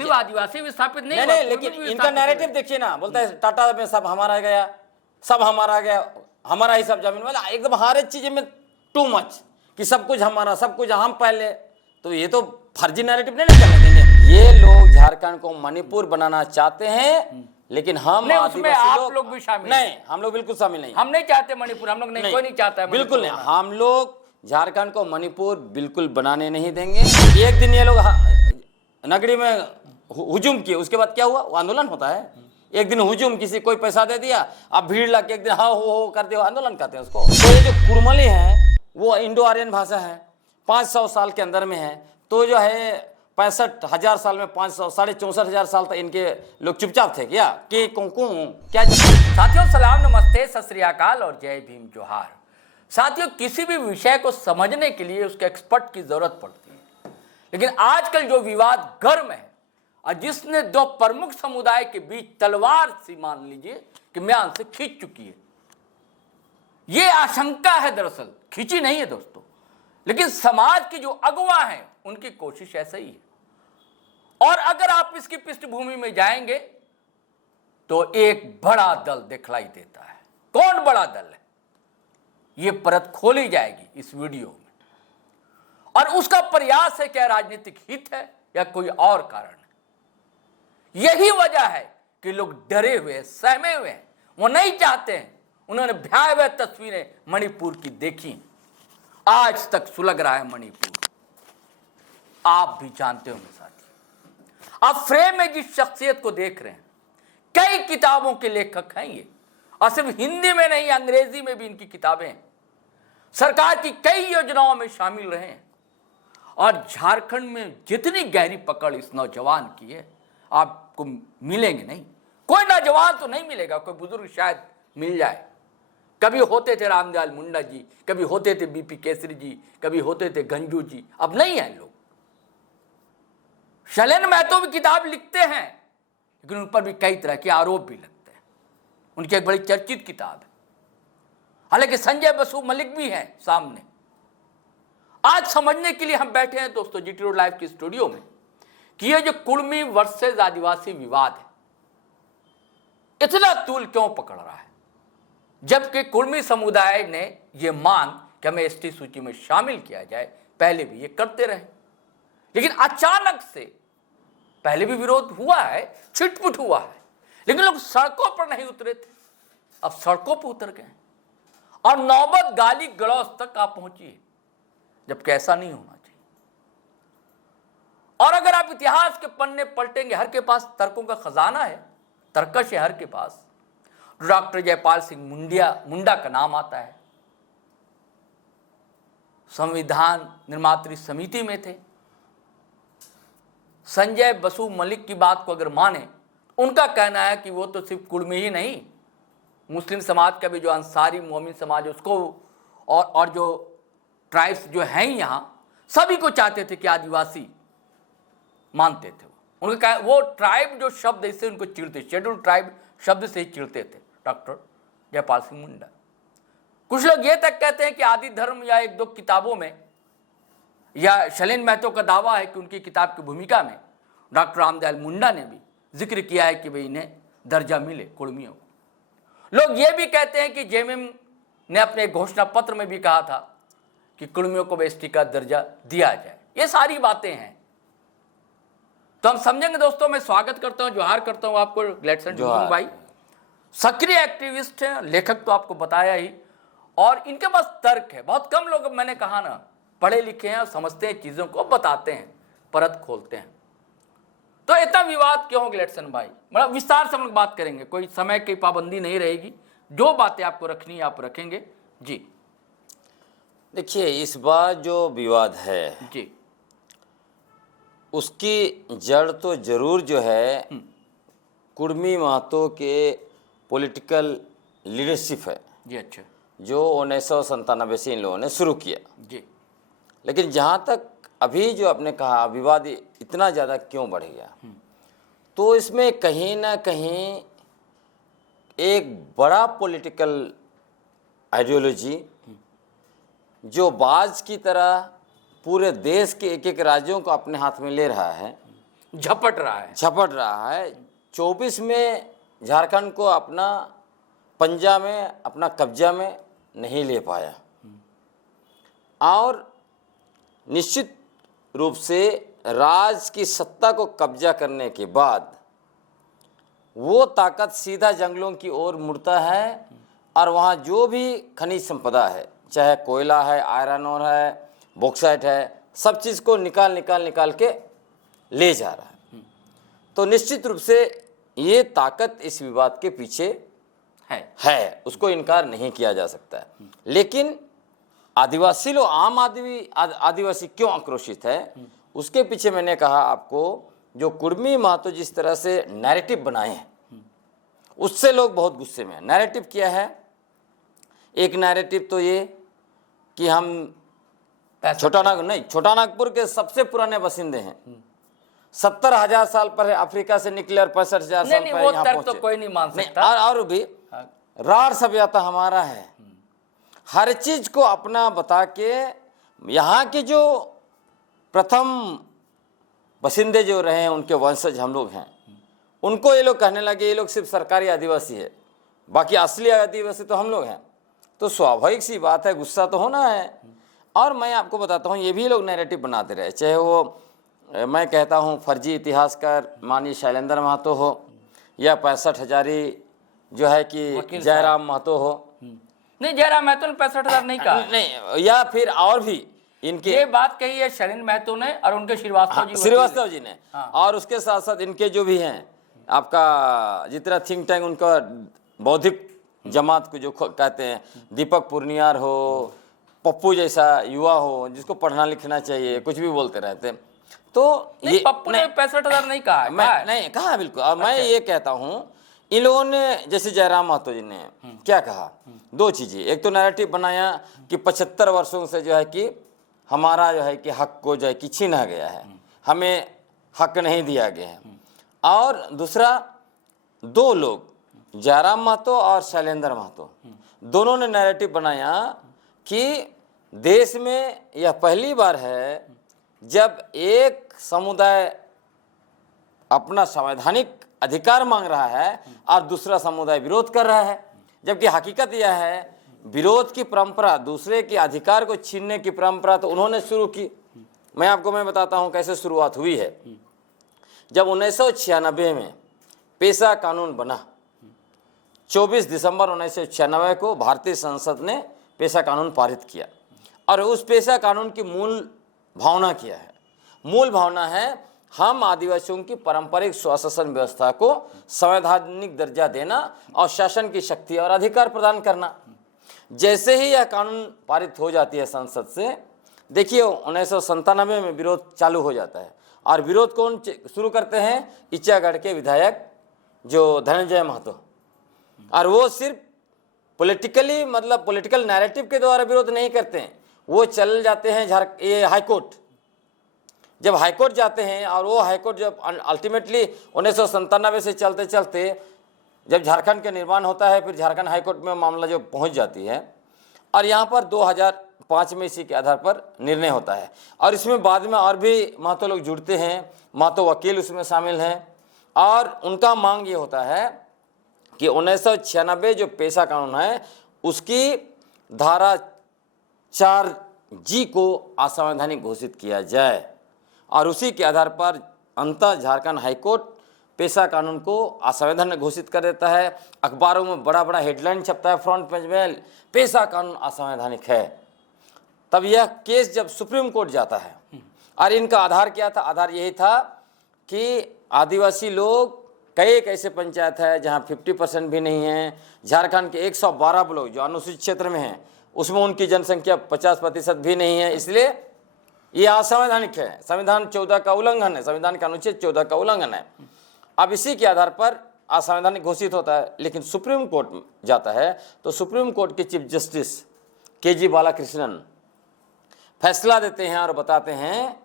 सिर्फ आदिवासी विस्थापित नहीं, नहीं, लेकिन इनका नैरेटिव देखिए ना, बोलता है टाटा में सब हमारा गया, सब हमारा गया, हमारा ही सब जमीन वाला, एकदम हर एक चीज में टू मच कि सब कुछ हमारा, सब कुछ हम पहले। तो ये तो फर्जी नैरेटिव नहीं चलने देंगे। ये लोग झारखंड को मणिपुर बनाना चाहते हैं, लेकिन हम नहीं, उसमें आदिवासी आप लोग भी शामिल नहीं, हम लोग बिल्कुल शामिल नहीं। हम नहीं चाहते मणिपुर, हम लोग नहीं, कोई नहीं चाहता है बिल्कुल नहीं। हम लोग झारखंड को मणिपुर बिल्कुल बनाने नहीं देंगे। एक दिन ये लोग नगरी में हुजूम किए, उसके बाद क्या हुआ? वो आंदोलन होता है। एक दिन हुजूम, किसी कोई पैसा दे दिया, अब भीड़ लग के एक दिन हाँ हो कर दे, आंदोलन करते हैं उसको। तो ये जो कुड़मली है वो इंडो आर्यन भाषा है, 500 साल के अंदर में है। तो जो है 65,000 साल में 500 64,000 साल तक इनके लोग चुपचाप थे क्या? के क्या? साथियों सलाम, नमस्ते, सत श्री अकाल और जय भीम जोहार। साथियों, किसी भी विषय को समझने के लिए उसके एक्सपर्ट की जरूरत पड़ती है, लेकिन आजकल जो विवाद गर्म है और जिसने दो प्रमुख समुदाय के बीच तलवार सी मान लीजिए कि म्यान से खींच चुकी है, ये आशंका है। दरअसल खींची नहीं है दोस्तों, लेकिन समाज के जो अगुवा हैं उनकी कोशिश ऐसा ही है। और अगर आप इसकी पृष्ठभूमि में जाएंगे तो एक बड़ा दल दिखलाई देता है। कौन बड़ा दल है, ये परत खोली जाएगी इस वीडियो में, और उसका प्रयास है क्या राजनीतिक हित है या कोई और कारण है। यही वजह है कि लोग डरे हुए, सहमे हुए हैं, वो नहीं चाहते हैं। उन्होंने भयावह तस्वीरें मणिपुर की देखी, आज तक सुलग रहा है मणिपुर। आप भी जानते होंगे साथी, आप फ्रेम में जिस शख्सियत को देख रहे हैं, कई किताबों के लेखक हैं ये, और सिर्फ हिंदी में नहीं, अंग्रेजी में भी इनकी किताबें हैं। सरकार की कई योजनाओं में शामिल रहे हैं, और झारखंड में जितनी गहरी पकड़ इस नौजवान की है आपको मिलेंगे नहीं। कोई नौजवान तो नहीं मिलेगा, कोई बुजुर्ग शायद मिल जाए। कभी होते थे रामदयाल मुंडा जी, कभी होते थे बीपी केसरी जी, कभी होते थे गंजू जी, अब नहीं है लोग। शैलेंद्र महतो भी किताब लिखते हैं, लेकिन उन पर भी कई तरह के आरोप भी लगते हैं। उनकी एक बड़ी चर्चित किताब है। हालांकि संजय बसु मलिक भी हैं सामने। आज समझने के लिए हम बैठे हैं दोस्तों जीटी रोड लाइव की स्टूडियो में कि ये जो कुड़मी वर्सेस आदिवासी विवाद है, इतना तूल क्यों पकड़ रहा है, जबकि कुड़मी समुदाय ने यह मांग कि हमें एसटी सूची में शामिल किया जाए, पहले भी ये करते रहे। लेकिन अचानक से, पहले भी विरोध हुआ है, छिटपुट हुआ है, लेकिन लोग सड़कों पर नहीं उतरे थे, अब सड़कों पर उतर गए, और नौबत गाली गलौज तक आप पहुंची है, जबकि ऐसा नहीं होना चाहिए। और अगर आप इतिहास के पन्ने पलटेंगे, हर के पास तर्कों का खजाना है, तर्कश है हर के पास। डॉक्टर जयपाल सिंह मुंडा का नाम आता है, संविधान निर्मात्री समिति में थे। संजय बसु मलिक की बात को अगर माने, उनका कहना है कि वो तो सिर्फ कुड़मी ही नहीं, मुस्लिम समाज का भी जो अंसारी मोमिन समाज है उसको, और जो ट्राइब्स जो हैं यहाँ, सभी को चाहते थे कि आदिवासी मानते थे। उनका वो ट्राइब जो शब्द, इससे उनको चिढ़ते, शेड्यूल ट्राइब शब्द से ही चिढ़ते थे डॉक्टर जयपाल सिंह मुंडा। कुछ लोग ये तक कहते हैं कि आदि धर्म या एक दो किताबों में, या शैलेंद्र महतो का दावा है कि उनकी किताब की भूमिका में डॉक्टर रामदयाल मुंडा ने भी जिक्र किया है कि भाई इन्हें दर्जा मिले कुड़मियों को। लोग ये भी कहते हैं कि जेएमएम ने अपने घोषणा पत्र में भी कहा था कि कुड़मियों को एसटी का दर्जा दिया जाए। ये सारी बातें हैं, तो हम समझेंगे दोस्तों। मैं स्वागत करता हूं, जोहार करता हूं आपको ग्लेडसन भाई, सक्रिय एक्टिविस्ट हैं, लेखक तो आपको बताया ही, और इनके पास तर्क है। बहुत कम लोग, मैंने कहा ना, पढ़े लिखे हैं और समझते हैं, चीजों को बताते हैं, परत खोलते हैं। तो इतना विवाद क्यों ग्लेडसन भाई? बड़ा विस्तार से हम लोग बात करेंगे, कोई समय की पाबंदी नहीं रहेगी, जो बातें आपको रखनी है आप रखेंगे जी। देखिए, इस बार जो विवाद है जी, उसकी जड़ तो जरूर जो है कुड़मी महतो के पॉलिटिकल लीडरशिप है जी। अच्छा, जो 1997 से इन लोगों ने शुरू किया जी। लेकिन जहाँ तक अभी जो आपने कहा विवाद इतना ज़्यादा क्यों बढ़ गया, तो इसमें कहीं ना कहीं एक बड़ा पॉलिटिकल आइडियोलॉजी जो बाज की तरह पूरे देश के एक एक राज्यों को अपने हाथ में ले रहा है, झपट रहा है। झपट रहा है। 24 में झारखंड को अपना पंजा में, अपना कब्जा में नहीं ले पाया, और निश्चित रूप से राज की सत्ता को कब्जा करने के बाद वो ताकत सीधा जंगलों की ओर मुड़ता है, और वहाँ जो भी खनिज संपदा है, चाहे कोयला है, आयरन ओर है, बॉक्साइट है, सब चीज़ को निकाल के ले जा रहा है। तो निश्चित रूप से ये ताकत इस विवाद के पीछे है, उसको इनकार नहीं किया जा सकता है। लेकिन आदिवासी लोग, आम आदिवासी क्यों आक्रोशित है, उसके पीछे मैंने कहा आपको, जो कुर्मी महतो जिस तरह से नैरेटिव बनाए हैं, उससे लोग बहुत गुस्से में हैं। नैरेटिव क्या है? एक नैरेटिव तो ये कि हम छोटा नागपुर के सबसे पुराने बसिंदे हैं, 70,000 साल पर है, अफ्रीका से निकले और 65,000 साल पर यहाँ पहुंचे। तो कोई नहीं मान सकता। और भी राढ़ सभ्यता हमारा है, हर चीज को अपना बता के यहाँ के जो प्रथम बसिंदे जो रहे हैं, उनके वंशज हम लोग हैं, उनको ये लोग कहने लगे ये लोग सिर्फ सरकारी आदिवासी है, बाकी असली आदिवासी तो हम लोग हैं। तो स्वाभाविक सी बात है, गुस्सा तो होना है। और मैं आपको बताता हूँ, ये भी लोग नैरेटिव बनाते रहे, चाहे वो मैं कहता हूँ फर्जी इतिहासकार माननीय शैलेंद्र महतो हो, या 65 हजारी जो है कि जयराम महतो हो। नहीं, जयराम महतो ने 65,000 नहीं कहा। नहीं, या फिर और भी इनके, ये बात कही है शैलेंद्र महतो ने और उनके श्रीवास्तव जी ने। और उसके साथ साथ इनके जो भी हैं, आपका जितना थिंक टैंक उनका बौद्धिक जमात को जो कहते हैं, दीपक पूर्णियार हो, पप्पू जैसा युवा हो जिसको पढ़ना लिखना चाहिए, कुछ भी बोलते रहते हैं। तो ये पप्पू ने 65,000 नहीं कहा है। मैं नहीं कहा, बिल्कुल। और मैं ये कहता हूँ, इन लोगों ने, जैसे जयराम महतो जी ने क्या कहा, दो चीजें, एक तो नैरेटिव बनाया कि 75 वर्षों से जो है कि हमारा जो है कि हक को जो है कि छीना गया है, हमें हक नहीं दिया गया है। और दूसरा, दो लोग, जयराम महतो और शैलेंद्र महतो, दोनों ने नैरेटिव बनाया कि देश में यह पहली बार है जब एक समुदाय अपना संवैधानिक अधिकार मांग रहा है और दूसरा समुदाय विरोध कर रहा है। जबकि हकीकत यह है, विरोध की परंपरा, दूसरे के अधिकार को छीनने की परंपरा तो उन्होंने शुरू की। मैं बताता हूं कैसे शुरुआत हुई है। जब 1996 में पेशा कानून बना, 24 दिसंबर 1996 को भारतीय संसद ने पेशा कानून पारित किया, और उस पेशा कानून की मूल भावना क्या है? मूल भावना है, हम आदिवासियों की पारंपरिक स्वशासन व्यवस्था को संवैधानिक दर्जा देना और शासन की शक्ति और अधिकार प्रदान करना। जैसे ही यह कानून पारित हो जाती है संसद से, देखिए 1997 में विरोध चालू हो जाता है। और विरोध कौन शुरू करते हैं? इच्चागढ़ के विधायक जो धनंजय महतो। और वो सिर्फ पॉलिटिकली, मतलब पॉलिटिकल नैरेटिव के द्वारा विरोध नहीं करते हैं, वो चल जाते हैं ये हाईकोर्ट। जब हाईकोर्ट जाते हैं, और वो हाईकोर्ट जब अल्टीमेटली 1997 से चलते चलते जब झारखंड का निर्माण होता है, फिर झारखंड हाईकोर्ट में मामला जो पहुंच जाती है, और यहाँ पर 2005 में इसी के आधार पर निर्णय होता है। और इसमें बाद में और भी महतो लोग जुड़ते हैं, महतो वकील उसमें शामिल हैं, और उनका मांग ये होता है कि 1996 जो पेशा कानून है, उसकी धारा 4G को असंवैधानिक घोषित किया जाए। और उसी के आधार पर अंततः झारखंड हाईकोर्ट पेशा कानून को असंवैधानिक घोषित कर देता है। अखबारों में बड़ा बड़ा हेडलाइन छपता है फ्रंट पेज में, पेशा कानून असंवैधानिक है। तब यह केस जब सुप्रीम कोर्ट जाता है, और इनका आधार क्या था? आधार यही था कि आदिवासी लोग, कई एक ऐसे पंचायत है जहां 50% भी नहीं है। झारखंड के 112 ब्लॉक जो अनुसूचित क्षेत्र में हैं, उसमें उनकी जनसंख्या 50% भी नहीं है, इसलिए ये असंवैधानिक है, संविधान 14 का उल्लंघन है, संविधान का अनुच्छेद 14 का उल्लंघन है। अब इसी के आधार पर असंवैधानिक घोषित होता है। लेकिन सुप्रीम कोर्ट जाता है, तो सुप्रीम कोर्ट के चीफ जस्टिस KG बालाकृष्णन फैसला देते हैं और बताते हैं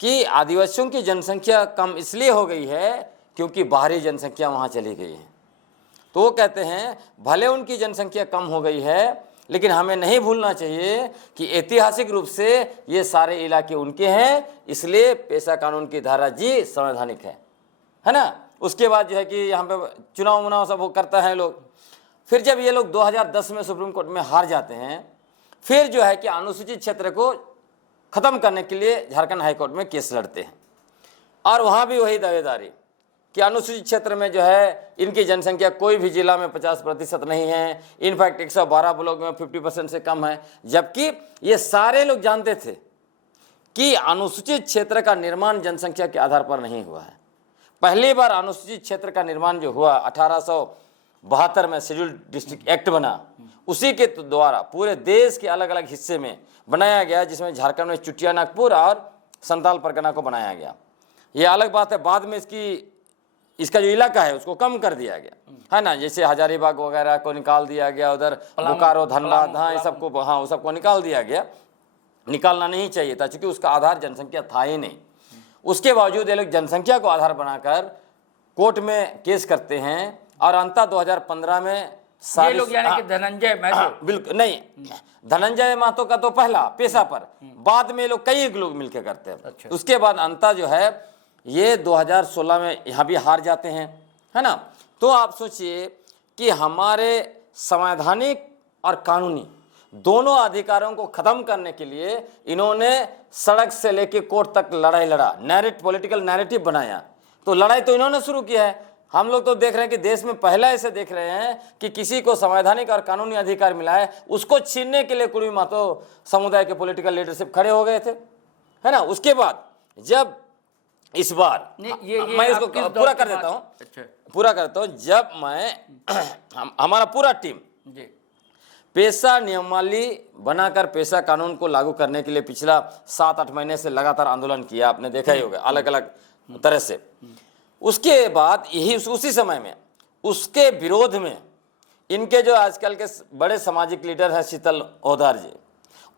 कि आदिवासियों की जनसंख्या कम इसलिए हो गई है क्योंकि बाहरी जनसंख्या वहाँ चली गई है। तो वो कहते हैं भले उनकी जनसंख्या कम हो गई है, लेकिन हमें नहीं भूलना चाहिए कि ऐतिहासिक रूप से ये सारे इलाके उनके हैं, इसलिए पेशा कानून की धारा जी संवैधानिक है ना। उसके बाद जो है कि यहाँ पे चुनाव मुनाव सब वो करता है लोग। फिर जब ये लोग 2010 में सुप्रीम कोर्ट में हार जाते हैं, फिर जो है कि अनुसूचित क्षेत्र को खत्म करने के लिए झारखंड हाईकोर्ट में केस लड़ते हैं, और वहाँ भी वही दावेदारी कि अनुसूचित क्षेत्र में जो है इनकी जनसंख्या कोई भी जिला में 50% नहीं है, इनफैक्ट 112 ब्लॉक में 50% से कम है। जबकि ये सारे लोग जानते थे कि अनुसूचित क्षेत्र का निर्माण जनसंख्या के आधार पर नहीं हुआ है। पहली बार अनुसूचित क्षेत्र का निर्माण जो हुआ 1872 में शेड्यूल्ड डिस्ट्रिक्ट एक्ट बना, उसी के द्वारा पूरे देश के अलग अलग हिस्से में बनाया गया, जिसमें झारखंड में चुटिया नागपुर और संताल परगना को बनाया गया। ये अलग बात है, बाद में इसका जो इलाका है उसको कम कर दिया गया, है ना। जैसे हजारीबाग वगैरह को निकाल दिया गया, उधर बोकारो धनबाद, हाँ, ये सबको, हाँ, वो सबको निकाल दिया गया। निकालना नहीं चाहिए था, क्योंकि उसका आधार जनसंख्या था ही नहीं। उसके बावजूद ये लोग जनसंख्या को आधार बनाकर कोर्ट में केस करते हैं, और अंततः 2015 में ये लोग यानी कि धनंजय महतो, बिल्कुल नहीं, धनंजय महतो का तो पहला पेशा पर, बाद में लोग कई लोग मिलकर करते हैं। अच्छा। उसके बाद अंततः जो है ये 2016 में यहाँ भी हार जाते हैं, है ना। तो आप सोचिए कि हमारे संवैधानिक और कानूनी दोनों अधिकारों को खत्म करने के लिए इन्होंने सड़क से लेकर कोर्ट तक लड़ाई लड़ा, पॉलिटिकल नैरेटिव बनाया। तो लड़ाई तो इन्होंने शुरू की है। हम लोग तो देख रहे हैं कि देश में पहला ऐसे देख रहे हैं कि किसी को संवैधानिक और कानूनी अधिकार मिला है, उसको छीनने के लिए कुर्मी महतो समुदाय के पॉलिटिकल लीडरशिप खड़े हो गए थे, है ना। उसके बाद जब इस बार मैं इसको पूरा कर देता हूँ, अच्छा, पूरा करता हूँ। जब मैं हमारा पूरा टीम जी पेशा नियमावली बनाकर पेशा कानून को लागू करने के लिए पिछला 7-8 महीने से लगातार आंदोलन किया, आपने देखा ही होगा अलग अलग तरह से। उसके बाद यही उसी समय में उसके विरोध में इनके जो आजकल के बड़े सामाजिक लीडर हैं शीतल ओधार जी,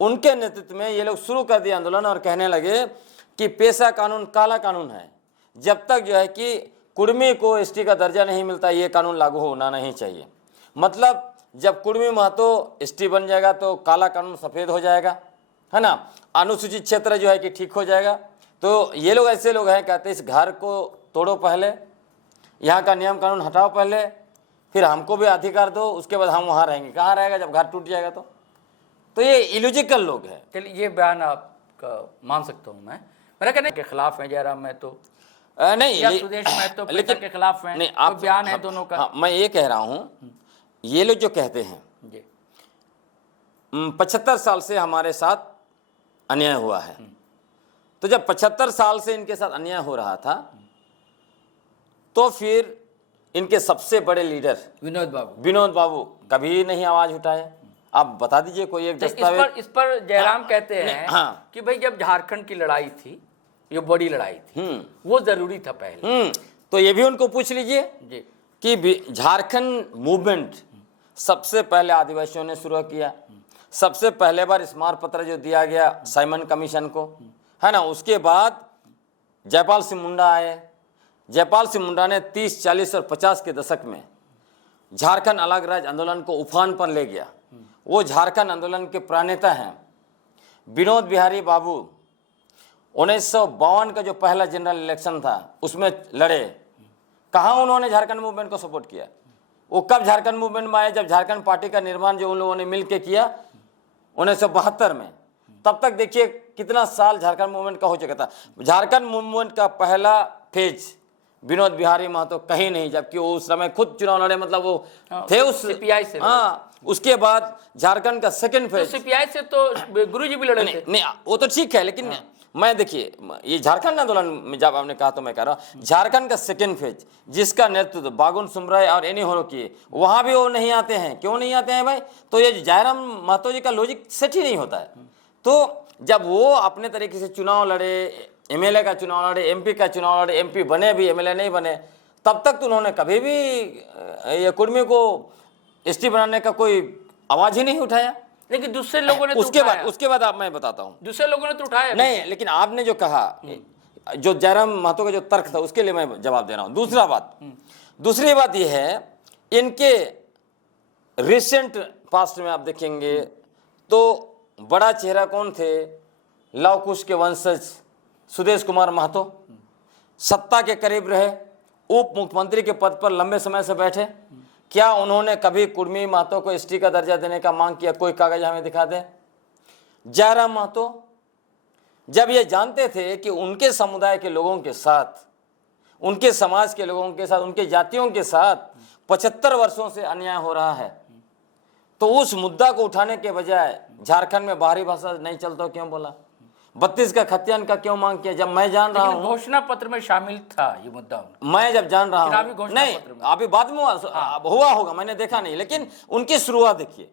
उनके नेतृत्व में ये लोग शुरू कर दिया आंदोलन, और कहने लगे कि पेशा कानून काला कानून है, जब तक जो है कि कुर्मी को एसटी का दर्जा नहीं मिलता ये कानून लागू होना नहीं चाहिए। मतलब जब कुर्मी महतो एसटी बन जाएगा तो काला कानून सफ़ेद हो जाएगा, है ना। अनुसूचित क्षेत्र जो है कि ठीक हो जाएगा। तो ये लोग ऐसे लोग हैं, कहते हैं इस घर को तोड़ो पहले, यहाँ का नियम कानून हटाओ पहले, फिर हमको भी अधिकार दो, उसके बाद हम वहाँ रहेंगे। कहाँ रहेगा जब घर टूट जाएगा? तो ये इलॉजिकल लोग हैं। चलिए, ये बयान आपका मान सकता हूँ मैं। मेरा कहने के खिलाफ है जयराम महतो, नहीं, या सुदेश महतो पेशा के खिलाफ हैं? नहीं, आप बयान है दोनों का। हाँ, मैं ये कह रहा हूँ, ये लोग जो कहते हैं जी 75 साल से हमारे साथ अन्याय हुआ है, तो जब 75 साल से इनके साथ अन्याय हो रहा था, तो फिर इनके सबसे बड़े लीडर विनोद बाबू कभी नहीं आवाज उठाए। आप बता दीजिए कोई एक दस्तावेज। इस पर जयराम कहते हैं हाँ, कि भाई जब झारखंड की लड़ाई थी, ये बड़ी लड़ाई थी, वो जरूरी था पहले। तो ये भी उनको पूछ लीजिए जी कि झारखंड मूवमेंट सबसे पहले आदिवासियों ने शुरू किया। सबसे पहले बार स्मारक पत्र जो दिया गया साइमन कमीशन को, है ना। उसके बाद जयपाल सिंह मुंडा आए। जयपाल सिंह मुंडा ने 30, 40 और 50 के दशक में झारखंड अलग राज्य आंदोलन को उफान पर ले गया। वो झारखंड आंदोलन के प्रणेता हैं विनोद बिहारी बाबू। 1952 का जो पहला जनरल इलेक्शन था उसमें लड़े। कहाँ उन्होंने झारखंड मूवमेंट को सपोर्ट किया? वो कब झारखंड मूवमेंट में आए? जब झारखंड पार्टी का निर्माण जो उन लोगों ने मिलकर किया 1972 में। तब तक देखिए कितना साल झारखंड मूवमेंट का हो चुका था। झारखंड मूवमेंट का पहला फेज विनोद बिहारी महतो कहीं नहीं, जबकि वो उस समय खुद चुनाव लड़े, मतलब वो थे उस सीपीआई से। हाँ, उसके बाद झारखंड का सेकंड फेज सीपीआई से तो गुरुजी भी लड़े थे। नहीं, वो तो ठीक है, लेकिन मैं देखिए ये झारखंड आंदोलन में जब आपने कहा तो मैं कह रहा हूँ झारखंड का सेकंड फेज जिसका नेतृत्व बागुन सुमराय और एनी होरो किए, वहाँ भी वो नहीं आते हैं। क्यों नहीं आते हैं भाई? तो ये जयराम महतो जी का लॉजिक सेट ही नहीं होता है। तो जब वो अपने तरीके से चुनाव लड़े, एमएलए का चुनाव लड़े, एमपी का चुनाव लड़े, एमपी बने भी, एमएलए नहीं बने, तब तक तो उन्होंने कभी भी ये कुर्मी को एसटी बनाने का कोई आवाज ही नहीं उठाया। लेकिन दूसरे लोगों ने उसके बाद आप मैं बताता हूँ, दूसरे लोगों ने तो उठाया नहीं, लेकिन आपने जो कहा, जो जयराम महतो का जो तर्क था उसके लिए मैं जवाब दे रहा हूँ। दूसरी बात यह है, इनके रिसेंट पास्ट में आप देखेंगे तो बड़ा चेहरा कौन थे? लव कुश के वंशज सुदेश कुमार महतो, सत्ता के करीब रहे, उप मुख्यमंत्री के पद पर लंबे समय से बैठे। क्या उन्होंने कभी कुर्मी महतो को एसटी का दर्जा देने का मांग किया? कोई कागज हमें दिखा दे। जयराम महतो जब ये जानते थे कि उनके समुदाय के लोगों के साथ, उनके समाज के लोगों के साथ, उनके जातियों के साथ 75 वर्षों से अन्याय हो रहा है, तो उस मुद्दा को उठाने के बजाय झारखंड में बाहरी भाषा नहीं चलता क्यों बोला? 32 का खतियान का क्यों मांग किया? जब मैं जान रहा हूँ, घोषणा पत्र में शामिल था ये मुद्दा। मैं जब जान रहा चुनावी हूँ, घोषणा नहीं पत्र में। अभी बाद में हुआ होगा, मैंने देखा नहीं, लेकिन उनकी शुरुआत देखिए।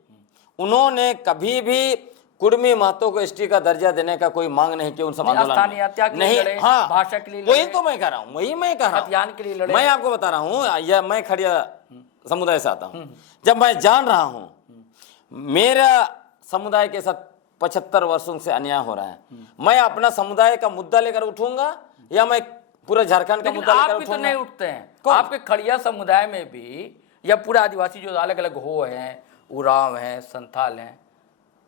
उन्होंने कभी भी कुर्मी महतो को एसटी का दर्जा देने का कोई मांग नहीं किया। उन सब आंदोलन स्थानीय हत्या के लिए नहीं, लड़े, हाँ, भाषा के लिए वही लड़े, तो मैं कह रहा हूँ, वही मैं कह रहा खतियान के लिए लड़े। हूँ। मैं आपको बता रहा हूँ, यह मैं खड़िया समुदाय से आता हूँ। जब मैं जान रहा हूँ मेरा समुदाय के साथ 75 वर्षों से अन्याय हो रहा है, मैं अपना समुदाय का मुद्दा लेकर उठूंगा या मैं पूरा झारखंड का लेकिन मुद्दा आप लेकर भी तो उठूंगा? नहीं उठते हैं। कौन? आपके खड़िया समुदाय में भी या पूरा आदिवासी जो अलग अलग हो हैं, उरांव हैं, संथाल हैं,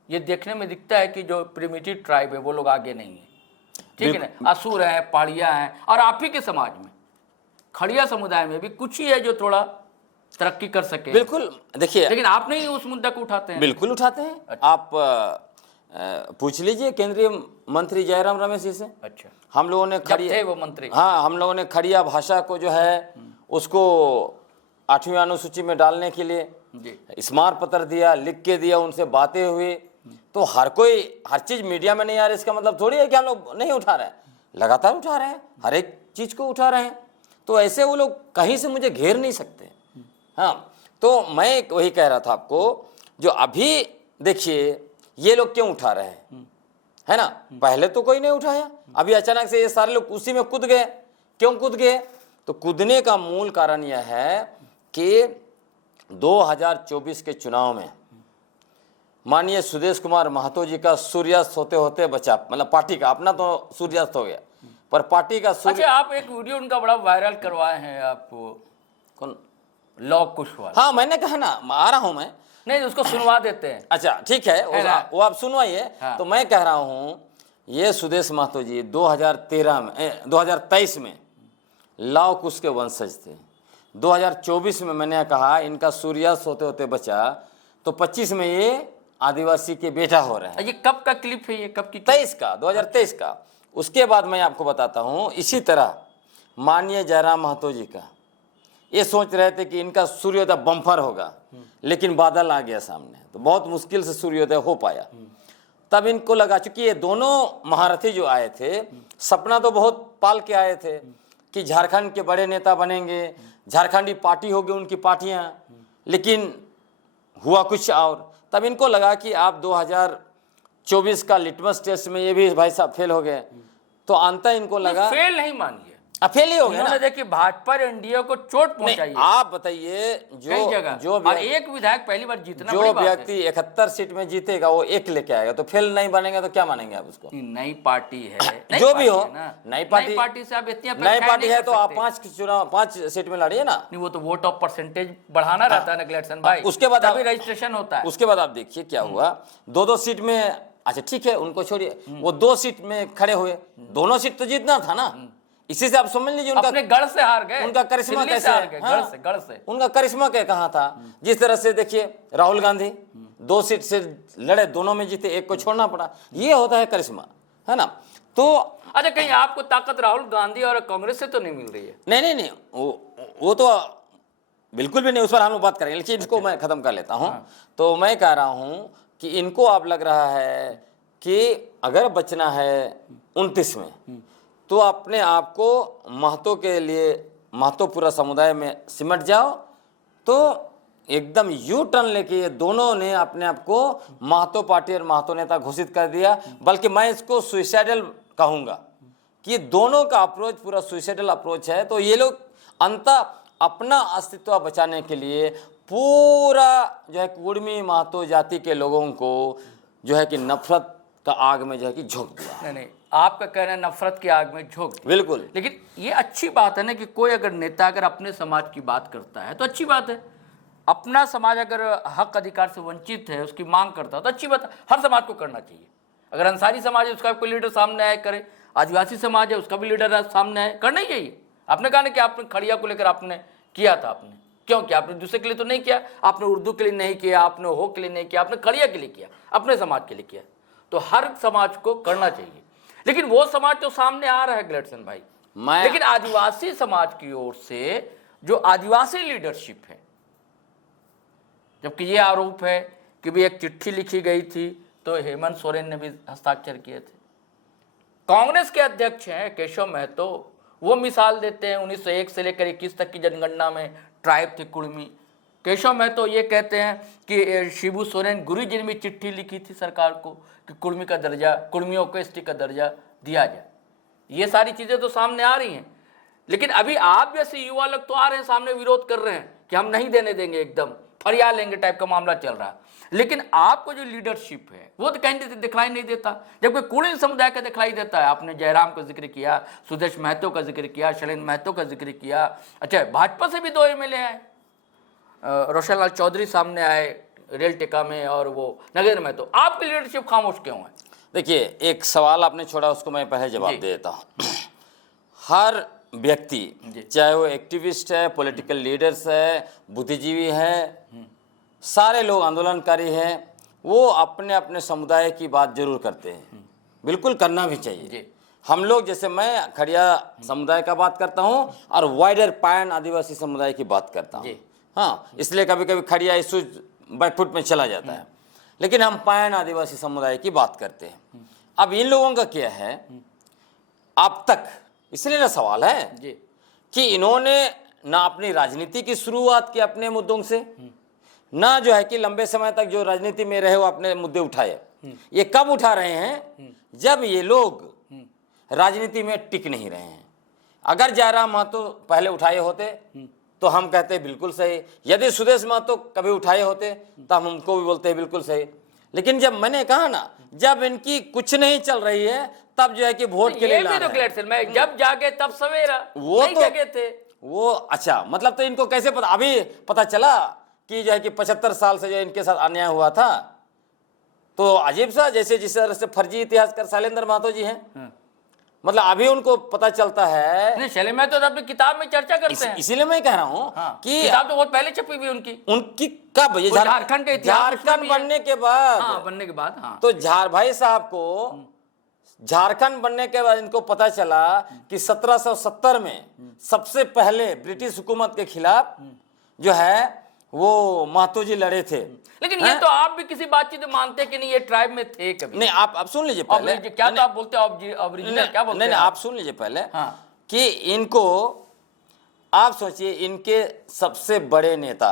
ये देखने में दिखता है कि जो प्रिमिटिव ट्राइब है वो लोग आगे नहीं है, ठीक है ना। असुर हैं, पहाड़िया हैं, और आप ही के समाज में खड़िया समुदाय में भी कुछ ही है जो थोड़ा तरक्की कर सके। बिल्कुल, देखिए, लेकिन आप नहीं उस मुद्दा को उठाते हैं। बिल्कुल उठाते हैं। अच्छा। आप पूछ लीजिए केंद्रीय मंत्री जयराम रमेश जी से। अच्छा, हम लोगों ने जब थे वो मंत्री। हाँ, हम लोगों ने खड़िया भाषा को जो है उसको 8वीं अनुसूची में डालने के लिए जी स्मारक पत्र दिया, लिख के दिया, उनसे बातें हुई। तो हर चीज मीडिया में नहीं आ रही, इसका मतलब थोड़ी है कि हम लोग नहीं उठा रहे हैं, लगातार उठा रहे हैं, हर एक चीज को उठा रहे हैं। तो ऐसे वो लोग कहीं से मुझे घेर नहीं सकते। हाँ, तो मैं वही कह रहा था आपको, जो अभी देखिए ये लोग क्यों उठा रहे हैं, है ना। पहले तो कोई नहीं उठाया, अभी अचानक से ये सारे लोग उसी में कूद गए। क्यों कूद गए? तो कूदने का मूल कारण यह है कि 2024 के चुनाव में माननीय सुदेश कुमार महतो जी का सूर्यास्त होते होते बचा, मतलब पार्टी का अपना तो सूर्यास्त हो गया, पर पार्टी का अच्छा, आप एक वीडियो उनका बड़ा वायरल करवाए हैं आप, कौन? लौ कुशवाहा। हाँ, मैंने कहा ना, आ रहा हूं मैं। नहीं, उसको सुनवा देते हैं। अच्छा, ठीक है, वो आप सुनवाइए। हाँ। तो मैं कह रहा हूं, ये सुदेश महतो जी 2023 में लव कुश के वंशज थे। 2024 में मैंने कहा इनका सूर्यास्त होते होते बचा, तो 25 में ये आदिवासी के बेटा हो रहे हैं। ये कब का क्लिप है? ये कब की? 2023 का। उसके बाद मैं आपको बताता हूं, इसी तरह माननीय जयराम महतो जी का, ये सोच रहे थे कि इनका सूर्योदय बम्फर होगा, लेकिन बादल आ गया सामने, तो बहुत मुश्किल से सूर्योदय हो पाया। तब इनको लगा, चूंकि ये दोनों महारथी जो आए थे, सपना तो बहुत पाल के आए थे कि झारखंड के बड़े नेता बनेंगे, झारखंडी पार्टी होगी उनकी पार्टियां, लेकिन हुआ कुछ और। तब इनको लगा कि आप 2024 का लिटमस टेस्ट में ये भी भाई साहब फेल हो गए, तो अंत इनको लगा फेल नहीं मानिए, फेल ही हो गया ना। देखिए भाजपा एनडीए को चोट पहुंचाई। आप बताइए, कई जगह जो और एक विधायक पहली बार जीतना, जो व्यक्ति 71 सीट में जीतेगा वो एक लेके आएगा, तो फेल नहीं बनेगा तो क्या मानेंगे आप उसको? नई पार्टी है, जो भी हो, नई पार्टी से आप इतनी नई पार्टी है तो आप 5 सीट में लड़िए ना। नहीं, वो तो वोट ऑफ परसेंटेज बढ़ाना रहता है ना इलेक्शन भाई। उसके बाद तभी रजिस्ट्रेशन होता है। उसके बाद आप देखिए क्या हुआ, 2 सीट में, अच्छा ठीक है उनको छोड़िए, वो 2 सीट में खड़े हुए, दोनों सीट तो जीतना था ना। इसी से आप समझ लीजिए उनका अपने गढ़ से हार गए, उनका करिश्मा कैसे हार गए, हाँ, गढ़ से उनका करिश्मा क्या कहाँ था। जिस तरह से देखिए राहुल गांधी 2 सीट से लड़े, दोनों में जीते, एक को छोड़ना पड़ा, ये होता है करिश्मा, है ना। तो अच्छा, कहीं आपको ताकत राहुल गांधी और कांग्रेस से तो नहीं मिल रही है? नहीं, वो तो बिल्कुल भी नहीं, उस पर हम लोग बात करेंगे, लेकिन इसको मैं खत्म कर लेता हूँ। तो मैं कह रहा हूँ कि इनको अब लग रहा है कि अगर बचना है 29 में, तो अपने आप को महतो के लिए, महतो पूरा समुदाय में सिमट जाओ। तो एकदम यू टर्न लेके ये दोनों ने अपने आप को महतो पार्टी और महतो नेता घोषित कर दिया। बल्कि मैं इसको सुइसाइडल कहूँगा कि दोनों का अप्रोच पूरा सुइसाइडल अप्रोच है। तो ये लोग अंत अपना अस्तित्व बचाने के लिए पूरा जो है कुर्मी महतो जाति के लोगों को जो है कि नफरत का आग में जो है कि झोंक दिया। नहीं, आपका कहना है नफरत की आग में झोंक दिया। बिल्कुल। लेकिन ये अच्छी बात है ना कि कोई अगर नेता अगर अपने समाज की बात करता है तो अच्छी बात है। अपना समाज अगर हक अधिकार से वंचित है, उसकी मांग करता है तो अच्छी बात है, हर समाज को करना चाहिए। अगर अंसारी समाज है उसका कोई लीडर सामने आए करे, आदिवासी समाज है उसका भी लीडर सामने आए, करना ही चाहिए। आपने कहा ना कि आपने खड़िया को लेकर आपने किया था, आपने क्यों किया? आपने दूसरे के लिए तो नहीं किया, आपने उर्दू के लिए नहीं किया, आपने हो के लिए नहीं किया, आपने खड़िया के लिए किया, अपने समाज के लिए किया। तो हर समाज को करना चाहिए, लेकिन वो समाज तो सामने आ रहा है ग्लेडसन भाई। लेकिन आदिवासी समाज की ओर से जो आदिवासी लीडरशिप है, जबकि ये आरोप है कि भी एक चिट्ठी लिखी गई थी तो हेमंत सोरेन ने भी हस्ताक्षर किए थे। कांग्रेस के अध्यक्ष हैं केशव महतो, वो मिसाल देते हैं 1901 से लेकर 21 तक की जनगणना में ट्राइब थे कुर्मी। केशव महतो ये कहते हैं कि शिबू सोरेन गुरु जी ने भी चिट्ठी लिखी थी सरकार को कि कुर्मी का दर्जा, कुर्मियों को एसटी का दर्जा दिया जाए। ये सारी चीज़ें तो सामने आ रही हैं, लेकिन अभी आप जैसे युवा लोग तो आ रहे हैं सामने, विरोध कर रहे हैं कि हम नहीं देने देंगे, एकदम फरिया लेंगे टाइप का मामला चल रहा है। लेकिन आपको जो लीडरशिप है वो तो कहीं दिखलाई नहीं देता, जबकि कुलीन समुदाय का दिखलाई देता है। आपने जयराम का जिक्र किया, सुदेश महतो का जिक्र किया, शैलेंद्र महतो का जिक्र किया। अच्छा, भाजपा से भी 2 MLA आए, रोशन लाल चौधरी सामने आए रेल टेका में, और वो नगेंद्र महतो। आपकी लीडरशिप खामोश क्यों है? देखिए, एक सवाल आपने छोड़ा, उसको मैं पहले जवाब दे देता हूँ। हर व्यक्ति, चाहे वो एक्टिविस्ट है, पॉलिटिकल लीडर्स है, बुद्धिजीवी है, सारे लोग आंदोलनकारी हैं, वो अपने अपने समुदाय की बात जरूर करते हैं, बिल्कुल करना भी चाहिए। हम लोग, जैसे मैं खड़िया समुदाय का बात करता हूँ और वाइडर पायन आदिवासी समुदाय की बात करता हूँ। हाँ, इसलिए कभी कभी खड़िया इशू बैकफुट में चला जाता है, लेकिन हम पायन आदिवासी समुदाय की बात करते हैं। अब इन लोगों का क्या है अब तक, इसलिए ना सवाल है कि इन्होंने ना अपनी राजनीति की शुरुआत की अपने मुद्दों से, ना जो है कि लंबे समय तक जो राजनीति में रहे वो अपने मुद्दे उठाए। ये कब उठा रहे हैं? जब ये लोग राजनीति में टिक नहीं रहे हैं। अगर जयराम महतो पहले उठाए होते तो हम कहते बिल्कुल सही, यदि सुदेश महतो कभी उठाए होते तो हम उनको भी बोलते हैं बिल्कुल सही। लेकिन जब मैंने कहा ना, जब इनकी कुछ नहीं चल रही है तब जो है कि वोट के लिए ला रहे हैं। मैं जब जागे तब सवेरा, वो नहीं तो जगे थे वो। अच्छा, मतलब तो इनको कैसे पता? अभी पता चला कि जो है कि 75 साल से जो इनके साथ अन्याय हुआ था। तो अजीब सा, जैसे जिस तरह से फर्जी इतिहासकार शैलेंद्र महतो जी हैं, मतलब अभी उनको पता चलता है। शैलेंद्र महतो तो अपनी किताब में चर्चा करते हैं, इसीलिए मैं कह रहा हूँ कि किताब तो बहुत पहले छपी हुई उनकी कब ये झारखंड के झारखंड बनने के बाद, बनने के बाद। तो भाई साहब को झारखंड बनने के बाद इनको पता चला कि 1770 में सबसे पहले ब्रिटिश हुकूमत के खिलाफ जो है वो महतो जी लड़े थे। लेकिन ये तो आप भी किसी बातचीत में मानते कि नहीं ये ट्राइब में थे कभी? नहीं, आप सुन लीजिए पहले। क्या तो आप बोलते हैं ओरिजिनल, क्या बोलते हैं? नहीं, आप सुन लीजिए पहले कि इनको, आप सोचिए, इनके सबसे बड़े नेता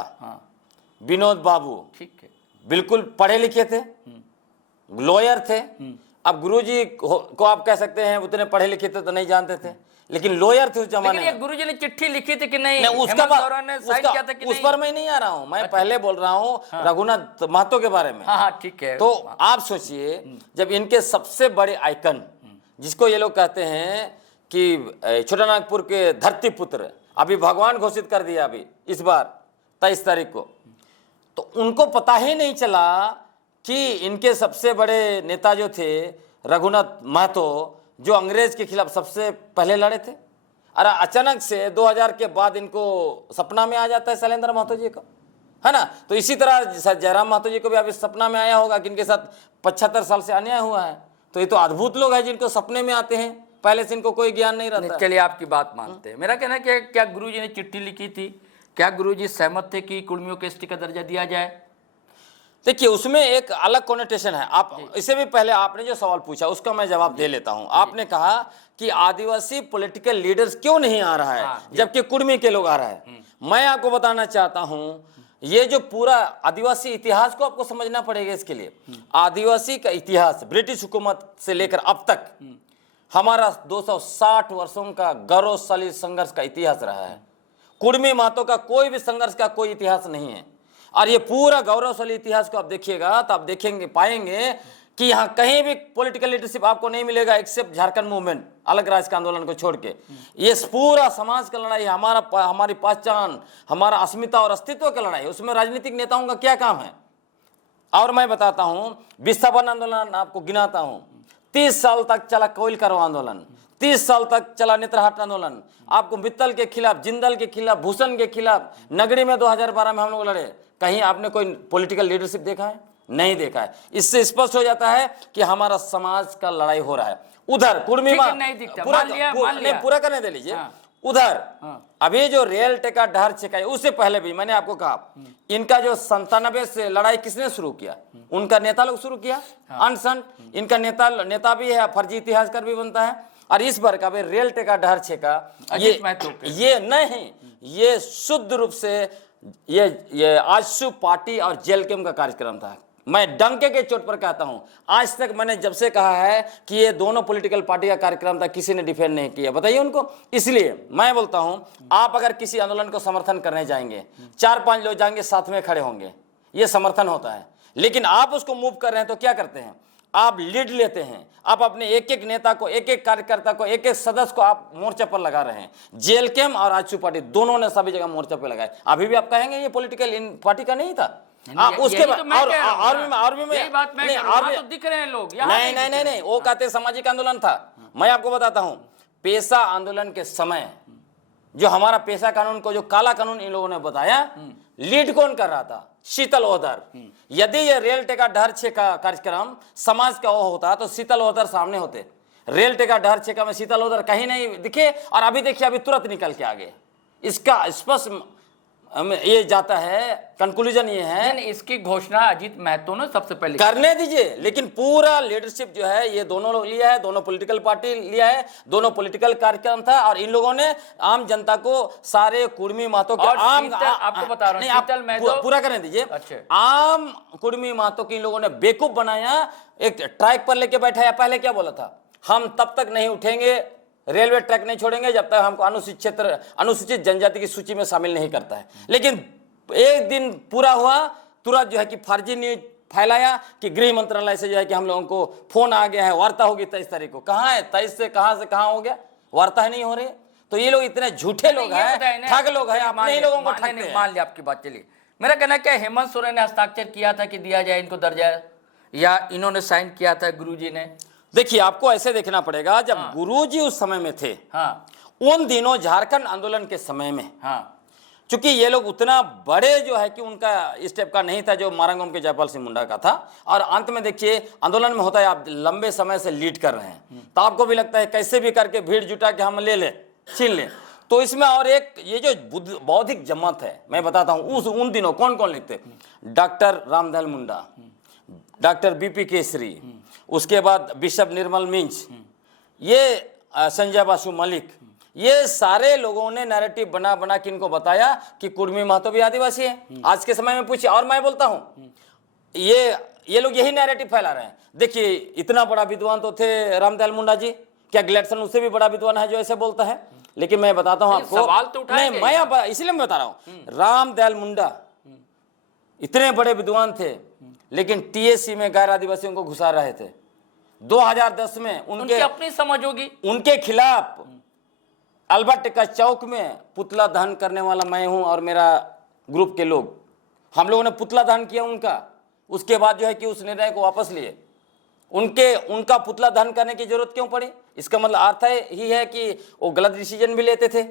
विनोद बाबू, ठीक है, बिल्कुल पढ़े लिखे थे, लॉयर थे। अब गुरुजी को आप कह सकते हैं उतने पढ़े लिखे थे तो नहीं जानते थे, लेकिन लॉयर थे उस जमाने में। गुरुजी ने चिट्ठी लिखी थी कि नहीं? उसका उस पर मैं नहीं आ रहा हूं, मैं पहले बोल रहा हूं रघुनाथ महतो के बारे में। हाँ, ठीक है। तो आप सोचिए, जब इनके सबसे बड़े आइकन, जिसको ये लोग कहते हैं कि छोटा नागपुर के धरती पुत्र, अभी भगवान घोषित कर दिया अभी इस बार 23 तारीख को, तो उनको पता ही नहीं चला कि इनके सबसे बड़े नेता जो थे रघुनाथ महतो, जो अंग्रेज के खिलाफ सबसे पहले लड़े थे, अरे अचानक से 2000 के बाद इनको सपना में आ जाता है शैलेंद्र महतो जी को, है ना। तो इसी तरह जयराम महतो जी को भी अभी सपना में आया होगा कि इनके साथ 75 साल से अन्याय हुआ है। तो ये तो अद्भुत लोग हैं जिनको सपने में आते हैं, पहले से इनको कोई ज्ञान नहीं रहता। चलिए, आपकी बात मानते हैं। मेरा कहना है कि क्या गुरुजी ने चिट्ठी लिखी थी, क्या गुरुजी सहमत थे कि कुर्मियों को एसटी का दर्जा दिया जाए? देखिए, उसमें एक अलग कॉनोटेशन है। आप इससे भी पहले आपने जो सवाल पूछा उसका मैं जवाब दे लेता हूं। आपने कहा कि आदिवासी पॉलिटिकल लीडर्स क्यों नहीं आ रहा है जबकि कुर्मी के लोग आ रहा है। मैं आपको बताना चाहता हूं, ये जो पूरा आदिवासी इतिहास को आपको समझना पड़ेगा। इसके लिए आदिवासी का इतिहास ब्रिटिश हुकूमत से लेकर अब तक हमारा 260 वर्षों का गौरवशाली संघर्ष का इतिहास रहा है। कुर्मी महतो का कोई भी संघर्ष का कोई इतिहास नहीं है। और ये पूरा गौरवशाली इतिहास को आप देखिएगा तो आप देखेंगे, पाएंगे कि यहाँ कहीं भी पॉलिटिकल लीडरशिप आपको नहीं मिलेगा एक्सेप्ट झारखंड मूवमेंट, अलग राज्य के आंदोलन को छोड़ के। ये पूरा समाज का लड़ाई, हमारी पहचान, हमारा अस्मिता और अस्तित्व की लड़ाई, उसमें राजनीतिक नेताओं का क्या काम है। और मैं बताता हूँ, विस्थापन आंदोलन आपको गिनाता हूँ, 30 साल तक चला कोयल करो आंदोलन, 30 साल तक चला नेत्रहाट आंदोलन, आपको मित्तल के खिलाफ, जिंदल के खिलाफ, भूषण के खिलाफ, नगरी में 2012 में हम लोग लड़े। कहीं आपने कोई पॉलिटिकल लीडरशिप देखा है? नहीं देखा है। इससे स्पष्ट हो जाता है कि हमारा समाज का लड़ाई हो रहा है। उधर कुर्मी नहीं दिखता, मान लिया। पूरा करने दे लीजिए। हाँ। उधर अभी जो रेल टेका डहर छेका, उससे पहले भी मैंने आपको कहा, इनका जो 97 से लड़ाई किसने शुरू किया? उनका नेता लोग शुरू किया, अनशन। इनका नेता भी है, फर्जी इतिहासकार भी बनता है। और इस बार का भी रेल टेका डहर छेका, ये नहीं, ये शुद्ध रूप से ये आजसू पार्टी और जेल कैम्प का कार्यक्रम था। मैं डंके के चोट पर कहता हूं, आज तक मैंने जब से कहा है कि ये दोनों पॉलिटिकल पार्टी का कार्यक्रम था, किसी ने डिफेंड नहीं किया, बताइए उनको। इसलिए मैं बोलता हूं, आप अगर किसी आंदोलन को समर्थन करने जाएंगे, 4-5 लोग जाएंगे, साथ में खड़े होंगे, ये समर्थन होता है। लेकिन आप उसको मूव कर रहे हैं तो क्या करते हैं? आप लीड लेते हैं, आप अपने एक एक नेता को, एक एक कार्यकर्ता को, एक एक सदस्य को आप मोर्चा पर लगा रहे हैं। जेल कैम्प और आजसू पार्टी दोनों ने सभी जगह मोर्चा पर लगाए। अभी भी आप कहेंगे ये पॉलिटिकल इन पार्टी का नहीं था। उसके बाद और भी मैं दिख रहे हैं लोग, नहीं, वो कहते सामाजिक आंदोलन था। मैं आपको बताता हूं, पेशा आंदोलन के समय जो हमारा पेशा कानून को, जो काला कानून इन लोगों ने बताया, लीड कौन कर रहा था? शीतल ओहदर। यदि ये रेल टेका डहर छेका कार्यक्रम समाज का वो होता तो शीतल ओहदर सामने होते। रेल टेका डहर छेका में शीतल ओहदर कहीं नहीं दिखे, और अभी देखिए, अभी तुरंत निकल के आ गए। इसका स्पष्ट ये जाता है, कंक्लूजन ये है, इसकी घोषणा अजीत महतो ने सबसे पहले करने दीजिए। लेकिन पूरा लीडरशिप जो है ये दोनों लोग लिया है, दोनों पॉलिटिकल पार्टी लिया है, दोनों पॉलिटिकल कार्यक्रम था। और इन लोगों ने आम जनता को, सारे कुर्मी महतो के आपको बता रहा हूं, शीतल महतो पूरा करने दीजिए। अच्छा। आम कुर्मी महतो की इन लोगों ने बेवकूफ बनाया, एक ट्रैक पर लेके बैठाया। पहले क्या बोला था? हम तब तक नहीं उठेंगे, रेलवे ट्रैक नहीं छोड़ेंगे जब तक हमको अनुसूचित जनजाति की सूची में शामिल नहीं करता है। लेकिन एक दिन पूरा हुआ, तुरंत जो है कि फर्जी न्यूज फैलाया कि गृह मंत्रालय से जो है कि हम लोगों को फोन आ गया है, वार्ता होगी 23 तारीख को। कहाँ है? 23 से कहाँ हो गया? वार्ता है नहीं हो रही। तो ये लोग इतने झूठे लोग हैं, ठग लोग हैं, अपने ही लोगों को ठगते हैं। मान लिया आपकी बात, चलिए। मेरा कहना है कि हेमंत सोरेन ने हस्ताक्षर किया था कि दिया जाए इनको दर्जा, या इन्होंने साइन किया था गुरुजी ने? देखिए, आपको ऐसे देखना पड़ेगा, जब गुरुजी उस समय में थे, उन दिनों झारखंड आंदोलन के समय में, चूंकि ये लोग उतना बड़े जो है कि उनका स्टेप का नहीं था जो मारांगोम के जयपाल सिंह मुंडा का था। और अंत में देखिए, आंदोलन में होता है आप लंबे समय से लीड कर रहे हैं, तो आपको भी लगता है कैसे भी करके भीड़ जुटा के हम ले लें, छीन लें। तो इसमें और एक ये जो बौद्धिक जमात है, मैं बताता हूँ उन दिनों कौन कौन लिखते? Doctor Ramdayal Munda, doctor BP Kesari, उसके बाद बिशप निर्मल मिंज, ये संजय बासु मलिक, ये सारे लोगों ने नैरेटिव बना बना के इनको बताया कि कुर्मी महतो भी आदिवासी है। आज के समय में पूछिए, और मैं बोलता हूं, ये लोग यही नैरेटिव फैला रहे हैं। देखिए, इतना बड़ा विद्वान तो थे रामदयाल मुंडा जी, क्या ग्लेडसन उससे भी बड़ा विद्वान है जो ऐसे बोलता है? लेकिन मैं बताता हूं आपको, सवाल तो नहीं, मैं इसलिए मैं बता रहा हूं, रामदयाल मुंडा इतने बड़े विद्वान थे, लेकिन टीएससी में गैर आदिवासियों को घुसा रहे थे। 2010 में उनके अपनी समझ होगी, उनके खिलाफ अल्बर्ट का चौक में पुतला दहन करने वाला मैं हूं और मेरा ग्रुप के लोग, हम लोगों ने पुतला दहन किया उनका। उसके बाद जो है कि उस निर्णय को वापस लिए। उनका पुतला दहन करने की जरूरत क्यों पड़ी? इसका मतलब अर्थ ही है कि वो गलत डिसीजन भी लेते थे।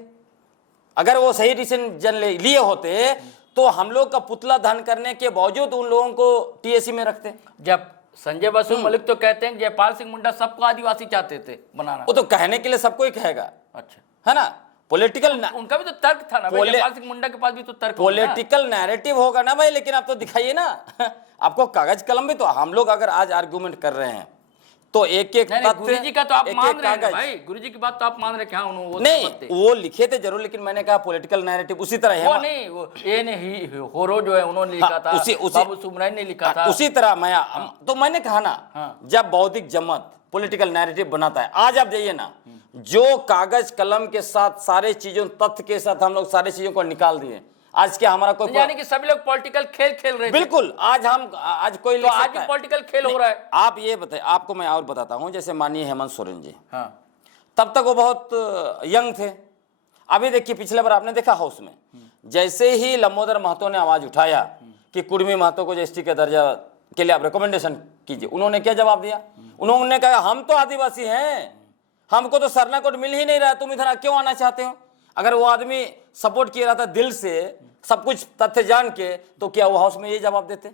अगर वो सही डिसीजन लिए होते तो हम लोग का पुतला दहन करने के बावजूद उन लोगों को टीएससी में रखते। जब संजय बासु मलिक तो कहते हैं जयपाल सिंह मुंडा सबको आदिवासी चाहते थे बनाना, वो तो कहने के लिए सबको ही कहेगा, अच्छा है ना? पॉलिटिकल उनका भी तो तर्क था ना, जयपाल सिंह मुंडा के पास भी तो तर्क, पॉलिटिकल नैरेटिव होगा ना भाई। लेकिन आप तो दिखाइए ना आपको कागज कलम भी तो, हम लोग अगर आज आर्गुमेंट कर रहे हैं तो एक एक गुरुजी का तो आप मान रहे हैं भाई, गुरुजी की बात तो आप मान रहे हैं। हाँ, नहीं, वो लिखे थे जरूर, लेकिन मैंने कहा पॉलिटिकल नैरेटिव उसी तरह है। वो नहीं, वो ये नहीं, होरो जो है उन्होंने लिखा था, बाबू सुमराय ने लिखा था, उसी तरह मैं तो मैंने कहा ना, जब बौद्धिक जमात पॉलिटिकल नैरेटिव बनाता है, आज आप जाइए ना, जो कागज कलम के साथ सारे चीजों, तथ्य के साथ हम लोग सारी चीजों को निकाल दिए। आज क्या हमारा कोई यानी कि सभी लोग पॉलिटिकल खेल खेल रहे थे। बिल्कुल, आज कोई तो लिख आज सकता भी है। पॉलिटिकल खेल हो रहा है। आप ये बताइए, आपको मैं और बताता हूं, जैसे माननीय हेमंत सोरेन जी, हाँ तब तक वो बहुत यंग थे। अभी देखिए, पिछले बार आपने देखा हाउस में, जैसे ही लंबोदर महतो ने आवाज उठाया कि कुर्मी महतो को एसटी के दर्जा के लिए आप रिकमेंडेशन कीजिए, उन्होंने क्या जवाब दिया? उन्होंने कहा हम तो आदिवासी हैं, हमको तो सरना कोड मिल ही नहीं रहा, तुम इधर क्यों आना चाहते हो? अगर वो आदमी सपोर्ट किया रहा था दिल से, सब कुछ तथ्य जान के, तो क्या वो हाउस में ये जवाब देते?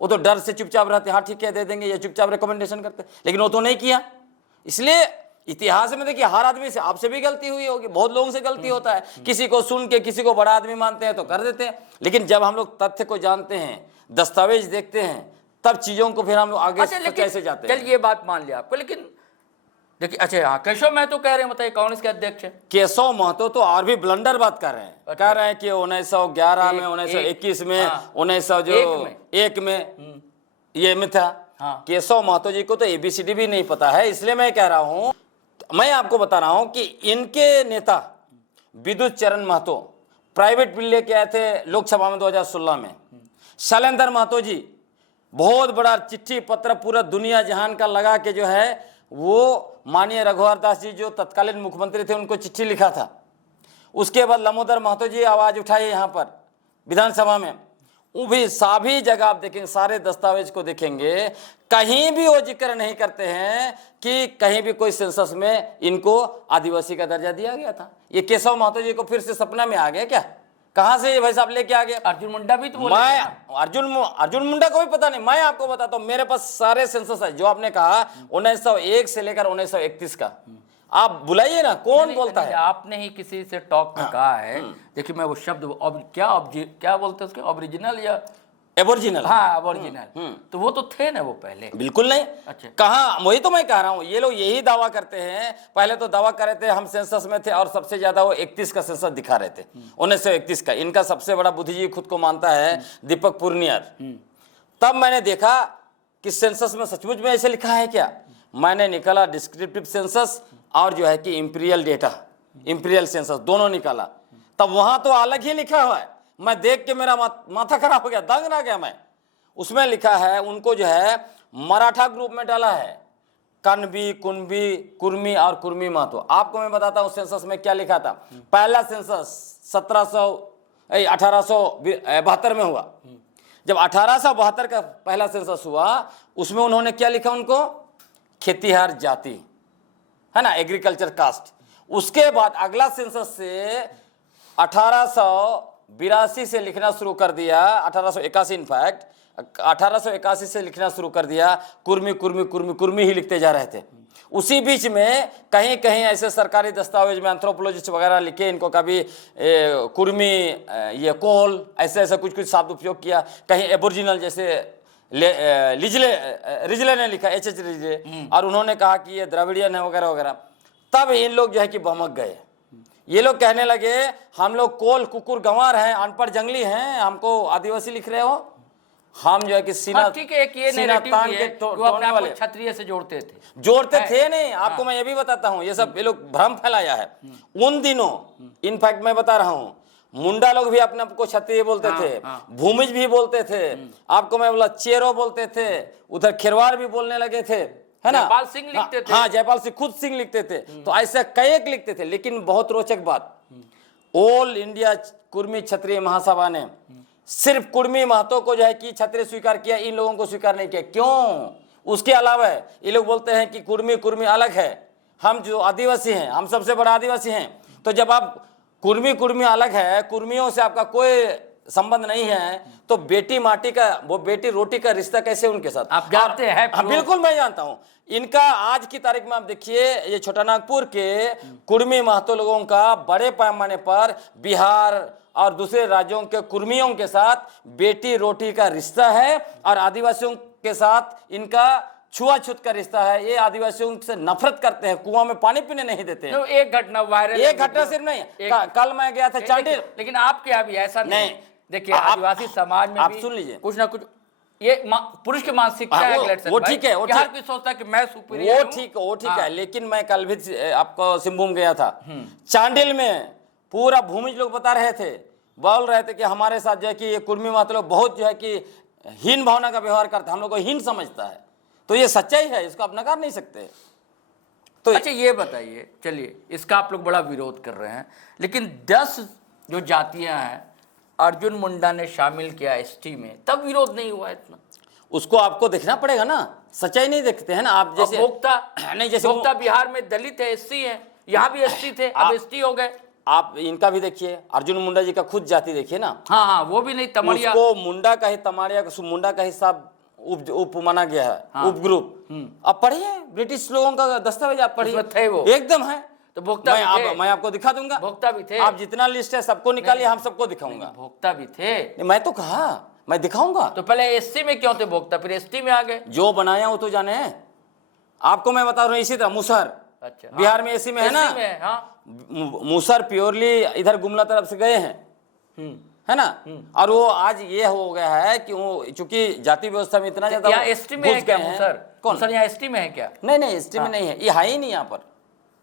वो तो डर से चुपचाप रहते, हाँ ठीक है दे देंगे, ये चुपचाप रिकमेंडेशन करते, लेकिन वो तो नहीं किया। इसलिए इतिहास में देखिए, हर आदमी से, आपसे भी गलती हुई होगी, बहुत लोगों से गलती होता है, किसी को सुन के किसी को बड़ा आदमी मानते हैं तो कर देते हैं, लेकिन जब हम लोग तथ्य को जानते हैं, दस्तावेज देखते हैं, तब चीजों को फिर हम लोग आगे कैसे जाते हैं। चल ये बात मान लिया आपको, लेकिन देखिए, अच्छा हाँ, केशव महतो कह रहे हैं, बताइए कांग्रेस के अध्यक्ष हैं। केशव महतो तो और भी ब्लंडर बात कर रहे हैं, कह रहे हैं कि 1911 में, 1921 में, 1901 में ये में था। केशव महतो जी को तो ABCD भी नहीं पता है, इसलिए मैं कह रहा हूं, मैं आपको बता रहा हूं कि इनके नेता विद्युत चरण महतो प्राइवेट बिल लेके आए थे लोकसभा में 2016 में। शैलेंद्र महतो जी बहुत बड़ा चिट्ठी पत्र पूरा दुनिया जहान का लगा के जो है, वो माननीय रघुवर दास जी जो तत्कालीन मुख्यमंत्री थे उनको चिट्ठी लिखा था। उसके बाद लंबोदर महतो जी आवाज उठाई यहाँ पर विधानसभा में, वो भी सभी जगह आप देखेंगे, सारे दस्तावेज को देखेंगे, कहीं भी वो जिक्र नहीं करते हैं कि कहीं भी कोई सेंसस में इनको आदिवासी का दर्जा दिया गया था। ये केशव महतो जी को फिर से सपना में आ गया क्या? कहां से ये भाई साहब लेके आ गए? अर्जुन मुंडा भी तो बोले मैं थे ना। अर्जुन मुंडा को भी पता नहीं, मैं आपको बताता हूं, मेरे पास सारे सेंसस है जो आपने कहा 1901 से लेकर 1931 का। आप बुलाइए ना, कौन बोलता है? आपने ही किसी से टॉक में कहा है, देखिए मैं वो शब्द क्या बोलते हैं उसके, ओरिजिनल या एबोरिजिनल? हाँ ओरिजिनल, तो वो तो थे ना वो पहले। बिल्कुल नहीं। अच्छा, कहाँ, वही तो मैं कह रहा हूँ, ये लोग यही दावा करते हैं, पहले तो दावा कर रहे थे हम सेंसस में थे, और सबसे ज्यादा वो 31 का सेंसस दिखा रहे थे, 1931 का। इनका सबसे बड़ा बुद्धिजीवी खुद को मानता है दीपक पुर्नियर। तब मैंने देखा कि सेंसस में सचमुच में ऐसे लिखा है क्या? मैंने निकाला डिस्क्रिप्टिव सेंसस और जो है कि इंपीरियल डेटा, इंपीरियल सेंसस दोनों निकाला, तब वहां तो अलग ही लिखा हुआ है। मैं देख के मेरा माथा खराब हो गया, दंग ना गया मैं। उसमें लिखा है उनको जो है मराठा ग्रुप में डाला है, कनबी, कुनबी, कुर्मी और कुर्मी महतो। आपको मैं बताता हूँ सेंसस में क्या लिखा था। पहला सेंसस 1872 में हुआ। जब 1872 का पहला सेंसस हुआ, उसमें उन्होंने क्या लिखा? उनको खेतीहर जाति, है ना, एग्रीकल्चर कास्ट। उसके बाद अगला सेंसस से 1882 से लिखना शुरू कर दिया, 1881 इनफैक्ट 1881 से लिखना शुरू कर दिया, कुर्मी कुर्मी कुर्मी कुर्मी ही लिखते जा रहे थे। उसी बीच में कहीं कहीं ऐसे सरकारी दस्तावेज में एंथ्रोपोलॉजिस्ट वगैरह लिखे, इनको कभी कुर्मी, ये कोल, ऐसे ऐसे कुछ कुछ शब्द उपयोग किया। कहीं एबोरिजिनल, जैसे रिजले ने लिखा, H रिजले, और उन्होंने कहा कि ये द्रविडियन है वगैरह वगैरह। तब इन लोग जो है कि बहमक गए। ये लोग कहने लगे हम लोग कोल, कुकुर, गंवार हैं, अनपढ़ जंगली हैं, हमको आदिवासी लिख रहे हो। हम जो है कि सीना, ठीक है, एक ये सीना तान के अपने आप को क्षत्रिय से जोड़ते थे नहीं। आपको मैं ये भी बताता हूँ, ये सब ये लोग भ्रम फैलाया है। उन दिनों इनफैक्ट मैं बता रहा हूँ, मुंडा लोग भी अपने आप को क्षत्रिय बोलते थे, भूमिज भी बोलते थे, आपको मैं बोला चेरो बोलते थे, उधर खेरवार भी बोलने लगे थे, है ना, जयपाल सिंह लिखते थे। हाँ, जयपाल सिंह, खुद सिंह लिखते थे। तो ऐसे कई लिखते थे। लेकिन बहुत रोचक बात, ऑल इंडिया कुर्मी क्षत्रिय महासभा ने सिर्फ कुर्मी महतो को जो है कि क्षत्रिय स्वीकार किया, इन लोगों को स्वीकार नहीं किया। क्यों? उसके अलावा ये लोग बोलते हैं कि कुर्मी कुर्मी अलग है, हम जो आदिवासी हैं, हम सबसे बड़ा आदिवासी हैं। तो जब आप कुर्मी कुर्मी अलग है, कुर्मियों से आपका कोई संबंध नहीं है, तो बेटी माटी का, वो बेटी रोटी का रिश्ता कैसे उनके साथ? आप जानते हैं? हाँ, बिल्कुल मैं जानता हूं। इनका आज की तारीख में आप देखिए, ये छोटा नागपुर के कुर्मी महतो लोगों का बड़े पैमाने पर बिहार और दूसरे राज्यों के कुर्मियों के साथ बेटी रोटी का रिश्ता है, और आदिवासियों के साथ इनका छुआछूत का रिश्ता है। ये आदिवासियों से नफरत करते हैं, कुआं में पानी पीने नहीं देते हैं। तो एक घटना वायरल, एक घटना सिर्फ नहीं, कल मैं गया था चांडिल। लेकिन आपके यहाँ भी ऐसा नहीं। देखिए, आदिवासी समाज में आप भी सुन लीजिए, कुछ ना कुछ ये पुरुष की मानसिकता है। वो ठीक है, वो हर कोई सोचता है कि मैं सुपीरियर हूं। वो ठीक है। लेकिन मैं कल भी आपको सिंहभूम गया था, चांडिल में पूरा भूमिज लोग बता रहे थे, बोल रहे थे कि हमारे साथ जो है कि ये कुर्मी मतलब बहुत जो है कि हीन भावना का व्यवहार करता है, हम लोग को हीन समझता है। तो ये सच्चाई है, इसको आप नकार नहीं सकते। तो अच्छा ये बताइए, चलिए इसका आप लोग बड़ा विरोध कर रहे हैं, लेकिन 10 जो जातियां हैं अर्जुन मुंडा ने शामिल किया एसटी में, तब विरोध नहीं हुआ इतना? उसको आपको देखना पड़ेगा ना, सच्चाई नहीं देखते हैं ना आप। जैसे भोक्ता नहीं, जैसे भोक्ता बिहार में दलित है, एससी है, यहाँ भी एसटी थे, अब एसटी हो गए। आप इनका भी देखिए, अर्जुन मुंडा जी का खुद जाति देखिए ना। हाँ हाँ, वो भी नहीं, तमड़िया उसको मुंडा का ही, तमाड़िया का मुंडा का हिसाब उप माना गया है, हाँ। उप ग्रुप। आप पढ़िए ब्रिटिश लोगों का दस्तावेज, आप पढ़िए, उसमें थे वो। एकदम है। तो भोक्ता भी थे। मैं आपको दिखा दूंगा, भोक्ता भी थे। आप जितना लिस्ट है सबको निकालिए, हम सबको दिखाऊंगा। भोक्ता भी थे। नहीं, मैं तो कहा मैं दिखाऊंगा। तो पहले एससी में क्यों थे भोक्ता, फिर एसटी में आ गए? जो बनाया वो तो जाने हैं। आपको मैं बता रहा हूँ, इसी तरह मुसहर अच्छा, बिहार में एसी में है ना। एससी में, हाँ। मुसहर प्योरली इधर गुमला तरफ से गए हैं, है ना। और वो आज ये हो गया है कि वो चूंकि जाति व्यवस्था में इतना ज्यादा यहाँ एसटी में है क्या मुसर? कौन? मुसर यहाँ एसटी में है क्या? नहीं एसटी में नहीं है, ये है ही नहीं यहाँ पर।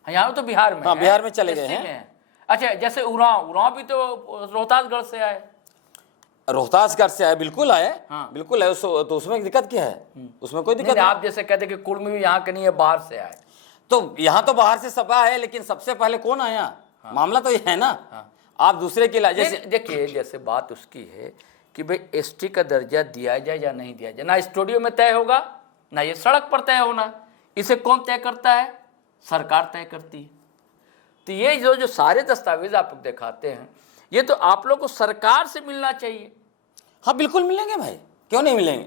यहाँ तो बिहार में हाँ, है, बिहार में चले गए SC हैं। में है। अच्छा, जैसे उरांव भी तो रोहतासगढ़ से आए। रोहतासगढ़ से आए, बिल्कुल आए, हाँ। बिल्कुल है। तो उसमें दिक्कत क्या है? उसमें कोई दिक्कत नहीं, नहीं। आप जैसे कहते कि कुर्मी भी यहाँ के नहीं है, बाहर से आए। तो यहाँ तो बाहर से सब आए, लेकिन सबसे पहले कौन आया? मामला तो ये है ना। आप दूसरे के जैसे देखिए, जैसे बात उसकी है कि भाई एसटी का दर्जा दिया जाए या नहीं दिया जाए, ना स्टूडियो में तय होगा, ना ये सड़क पर तय होना। इसे कौन तय करता है? सरकार तय करती है। तो ये जो सारे दस्तावेज आप लोग दिखाते हैं, ये तो आप लोग को सरकार से मिलना चाहिए। हाँ बिल्कुल मिलेंगे भाई, क्यों नहीं मिलेंगे।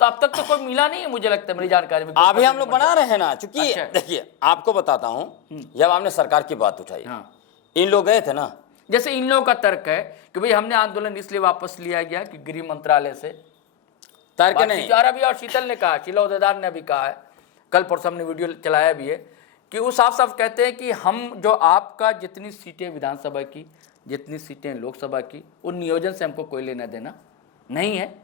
तो अब तक तो कोई मिला नहीं है, मुझे लगता है, मेरी जानकारी में। अभी हम लोग बना रहे हैं ना, चूंकि अच्छा। देखिए आपको बताता हूँ, जब आपने सरकार की बात उठाई, हाँ। इन लोग गए थे ना। जैसे इन लोगों का तर्क है कि भाई हमने आंदोलन इसलिए वापस लिया गया कि गृह मंत्रालय से तर्क नहीं, अभी और शीतल ने कहा, शीला उदेदार ने भी कहा है, कल परसों हमने वीडियो चलाया भी है, कि वो साफ साफ कहते हैं कि हम जो आपका जितनी सीटें विधानसभा की, जितनी सीटें लोकसभा की, उन नियोजन से हमको कोई लेना देना नहीं है।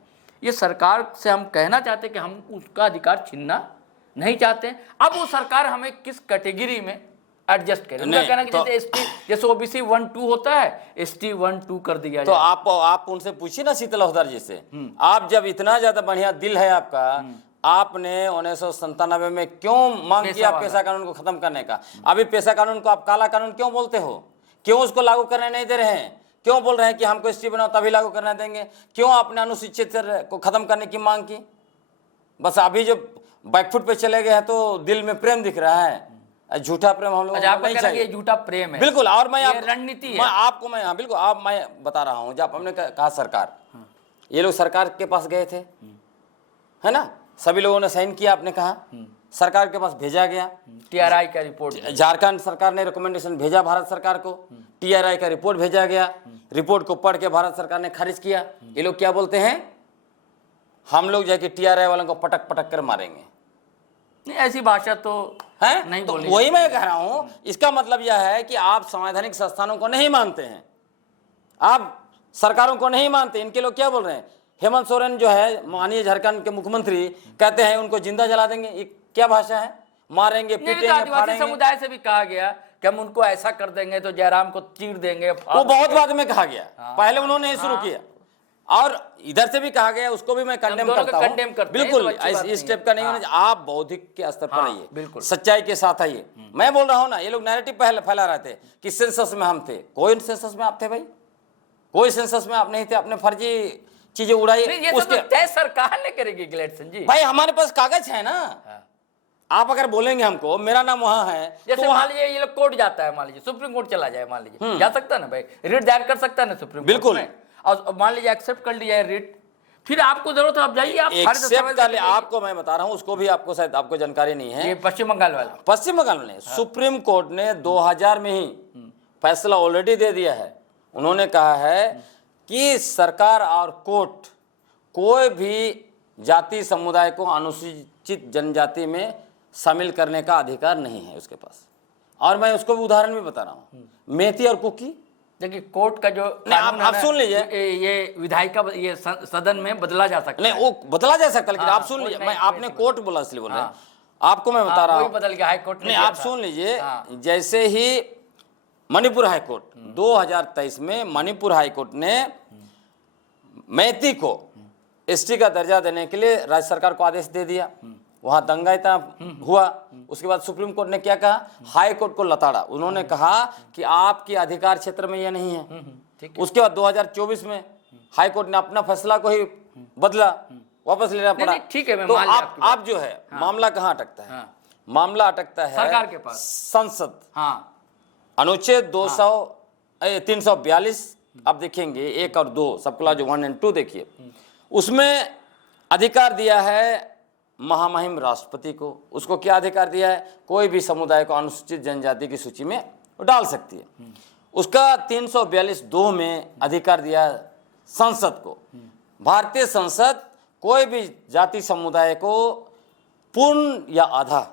ये सरकार से हम कहना चाहते हैं कि हम उसका अधिकार छीनना नहीं चाहते। अब वो सरकार हमें किस कैटेगरी में एडजस्ट करें, उनका कहना कि जैसे एसटी, जैसे ओबीसी 1-2 होता है, एसटी 1-2 कर दिया तो जाए। आप उनसे पूछिए ना, शीतल हौसदार जी से। आप जब इतना ज्यादा बढ़िया दिल है आपका, आपने 1997 में क्यों मांग किया पेशा कानून को खत्म करने का? अभी पेशा कानून को आप काला कानून क्यों बोलते हो? क्यों उसको लागू करने नहीं दे रहे हैं? क्यों बोल रहे हैं कि हमको एसटी बनाओ तभी लागू करने देंगे? क्यों आपने अनुसूचित को खत्म करने की मांग की? बस अभी जो बैकफुट पे चले गए हैं तो दिल में प्रेम दिख रहा है, झूठा प्रेम हम लोग नहीं चाहिए। ये झूठा प्रेम है, बिल्कुल। और मैं रणनीति है। मैं आपको मैं हाँ बिल्कुल आप मैं बता रहा हूँ, जब हमने कहा सरकार, ये लोग सरकार के पास गए थे, है ना, सभी लोगों ने साइन किया, आपने कहा सरकार के पास भेजा गया, टीआरआई का रिपोर्ट, झारखंड सरकार ने रिकमेंडेशन भेजा भारत सरकार को, टीआरआई का रिपोर्ट भेजा गया, रिपोर्ट को पढ़ के भारत सरकार ने खारिज किया। ये लोग क्या बोलते हैं? हम लोग जाके टीआरआई वालों को पटक पटक कर मारेंगे। नहीं, ऐसी भाषा तो है नहीं तो बोली। वही मैं कह रहा हूं, इसका मतलब यह है कि आप संवैधानिक संस्थानों को नहीं मानते हैं, आप सरकारों को नहीं मानते। इनके लोग क्या बोल रहे हैं? हेमंत सोरेन जो है माननीय झारखंड के मुख्यमंत्री, कहते हैं उनको जिंदा जला देंगे। ये क्या भाषा है? मारेंगे, पीटेंगे, आदिवासी फाड़ेंगे। समुदाय से भी कहा गया कि हम उनको ऐसा कर देंगे तो जयराम को चीर देंगे। वो बहुत बाद में कहा गया, पहले उन्होंने शुरू किया। और इधर से भी कहा गया, उसको भी मैं कंडेम करता हूं। बिल्कुल इस स्टेप का नहीं होना चाहिए। आप बौद्धिक के स्तर पर आइए, बिल्कुल सच्चाई के साथ आइए। मैं बोल रहा हूं ना, ये लोग नैरेटिव फैला रहे थे कि सेंसस में हम थे। कोई सेंसस में आप थे भाई? कोई सेंसस में आप नहीं थे। अपने फर्जी चीजें उड़ाई, उसके तय सरकार ने करेगी गिलेटसन जी। भाई हमारे पास कागज है ना। आप अगर बोलेंगे हमको मेरा नाम वहां है, जैसे तो मान लीजिए ये लोग कोर्ट जाता है, मान लीजिए सुप्रीम कोर्ट चला जाए, मान लीजिए जा सकता है ना भाई, रिट दायर कर सकता है ना सुप्रीम कोर्ट बिल्कुल में। और मान लीजिए एक्सेप्ट कर लिया है रिट, फिर आपको जरूरत है आप जाइए, आप एक्सेप्ट कर ले। आपको मैं बता रहा हूं, उसको भी आपको शायद आपको जानकारी नहीं है। ये पश्चिम बंगाल वाला, पश्चिम बंगाल में सुप्रीम कोर्ट ने 2000 में ही फैसला ऑलरेडी दे दिया है। उन्होंने कहा है कि सरकार और कोर्ट कोई भी जाति समुदाय को अनुसूचित जनजाति में शामिल करने का अधिकार नहीं है उसके पास। और मैं उसको भी उदाहरण भी बता रहा हूँ, मेथी और कुकी। देखिए कोर्ट का जो आप सुन लीजिए, ये विधायिका ये सदन में बदला जा सकता है। नहीं वो बदला जा सकता है, लेकिन आप सुन लीजिए, मैं आपने कोर्ट बोला इसलिए बोल रहे हैं, आपको मैं बता रहा हूँ, बदल गया हाई कोर्ट नहीं आप सुन लीजिए। जैसे ही मणिपुर हाईकोर्ट 2023 में मणिपुर हाईकोर्ट ने मैती को एसटी का दर्जा देने के लिए राज्य सरकार को आदेश दे दिया। वहां दंगा इतना हुआ। उसके बाद सुप्रीम कोर्ट ने क्या कहा, हाई कोर्ट को लताड़ा। उन्होंने कहा कि आपके अधिकार क्षेत्र में यह नहीं है। उसके बाद 2024 में हाई कोर्ट ने अपना फैसला को ही बदला, वापस लेना पड़ा। ठीक है, मैं तो मान लिया आपकी बात। आप जो है मामला कहाँ अटकता है? मामला अटकता है सरकार के पास, संसद। हाँ, अनुच्छेद 342 आप देखेंगे 1 और 2 सबक्लॉज 1 और 2 देखिए, उसमें अधिकार दिया है महामहिम राष्ट्रपति को। उसको क्या अधिकार दिया है? कोई भी समुदाय को अनुसूचित जनजाति की सूची में डाल सकती है। उसका 342(2) में अधिकार दिया है संसद को। भारतीय संसद कोई भी जाति समुदाय को पूर्ण या आधा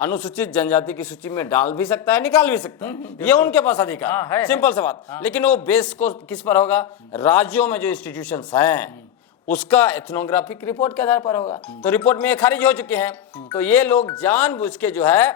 अनुसूचित जनजाति की सूची में डाल भी सकता है, निकाल भी सकता है। ये उनके पास अधिकार है, सिंपल सी बात। लेकिन वो बेस को किस पर होगा? राज्यों में जो इंस्टीट्यूशंस हैं उसका एथनोग्राफिक रिपोर्ट के आधार पर होगा। तो रिपोर्ट में ये खारिज हो चुके हैं। तो ये लोग जानबूझ के जो है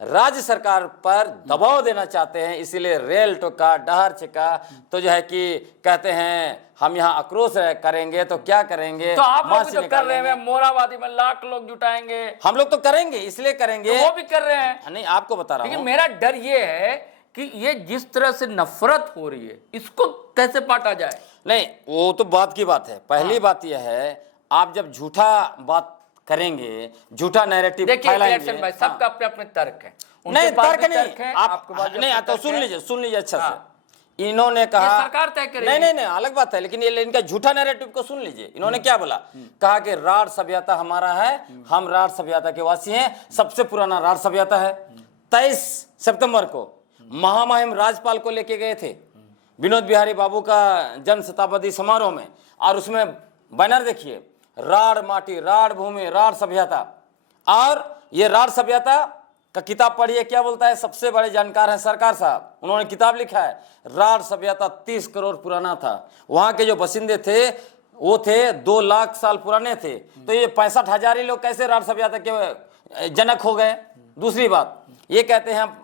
राज्य सरकार पर दबाव देना चाहते हैं, इसीलिए रेल टोका, डहर छिका, तो जो है कि कहते हैं हम यहाँ आक्रोश करेंगे तो क्या करेंगे? तो आप लोग मार्च भी तो कर रहे हैं, मोराबादी में लाख लोग जुटाएंगे। हम लोग तो करेंगे, इसलिए करेंगे। तो वो भी कर रहे हैं। नहीं, आपको बता रहा लेकिन हूँ। मेरा डर ये है कि ये जिस तरह से नफरत हो रही है, इसको कैसे पाटा जाए? नहीं, वो तो बात की बात है। पहली बात यह है, आप जब झूठा बात करेंगे, झूठा नैरेटिव इलेक्शन भाई सबका अपने अपने तर्क है। नहीं, तर्क नहीं, आपके पास नहीं, तो सुन लीजिए अच्छा से। इन्होंने कहा सरकार तय करेगी। नहीं, अलग बात है, लेकिन ये इनका झूठा नैरेटिव को सुन लीजिए। इन्होंने क्या बोला? कहा कि राढ़ सभ्यता हमारा है, हम राढ़ सभ्यता के वासी हैं, सबसे पुराना राढ़ सभ्यता है। 23 सितंबर को महामहिम राज्यपाल को लेके गए थे विनोद बिहारी बाबू का जन्म शताब्दी समारोह में, और उसमें बैनर देखिए, राढ़ माटी, राढ़ भूमि, राढ़ सभ्यता। और ये राढ़ सभ्यता का किताब पढ़िए, क्या बोलता है? सबसे बड़े जानकार हैं सरकार साहब, उन्होंने किताब लिखा है। राढ़ सभ्यता 30 करोड़ पुराना था। वहां के जो बसिंदे थे वो थे 2 लाख साल पुराने थे। तो ये 65,000 ही लोग कैसे राढ़ सभ्यता के जनक हो गए? दूसरी बात, ये कहते हैं हम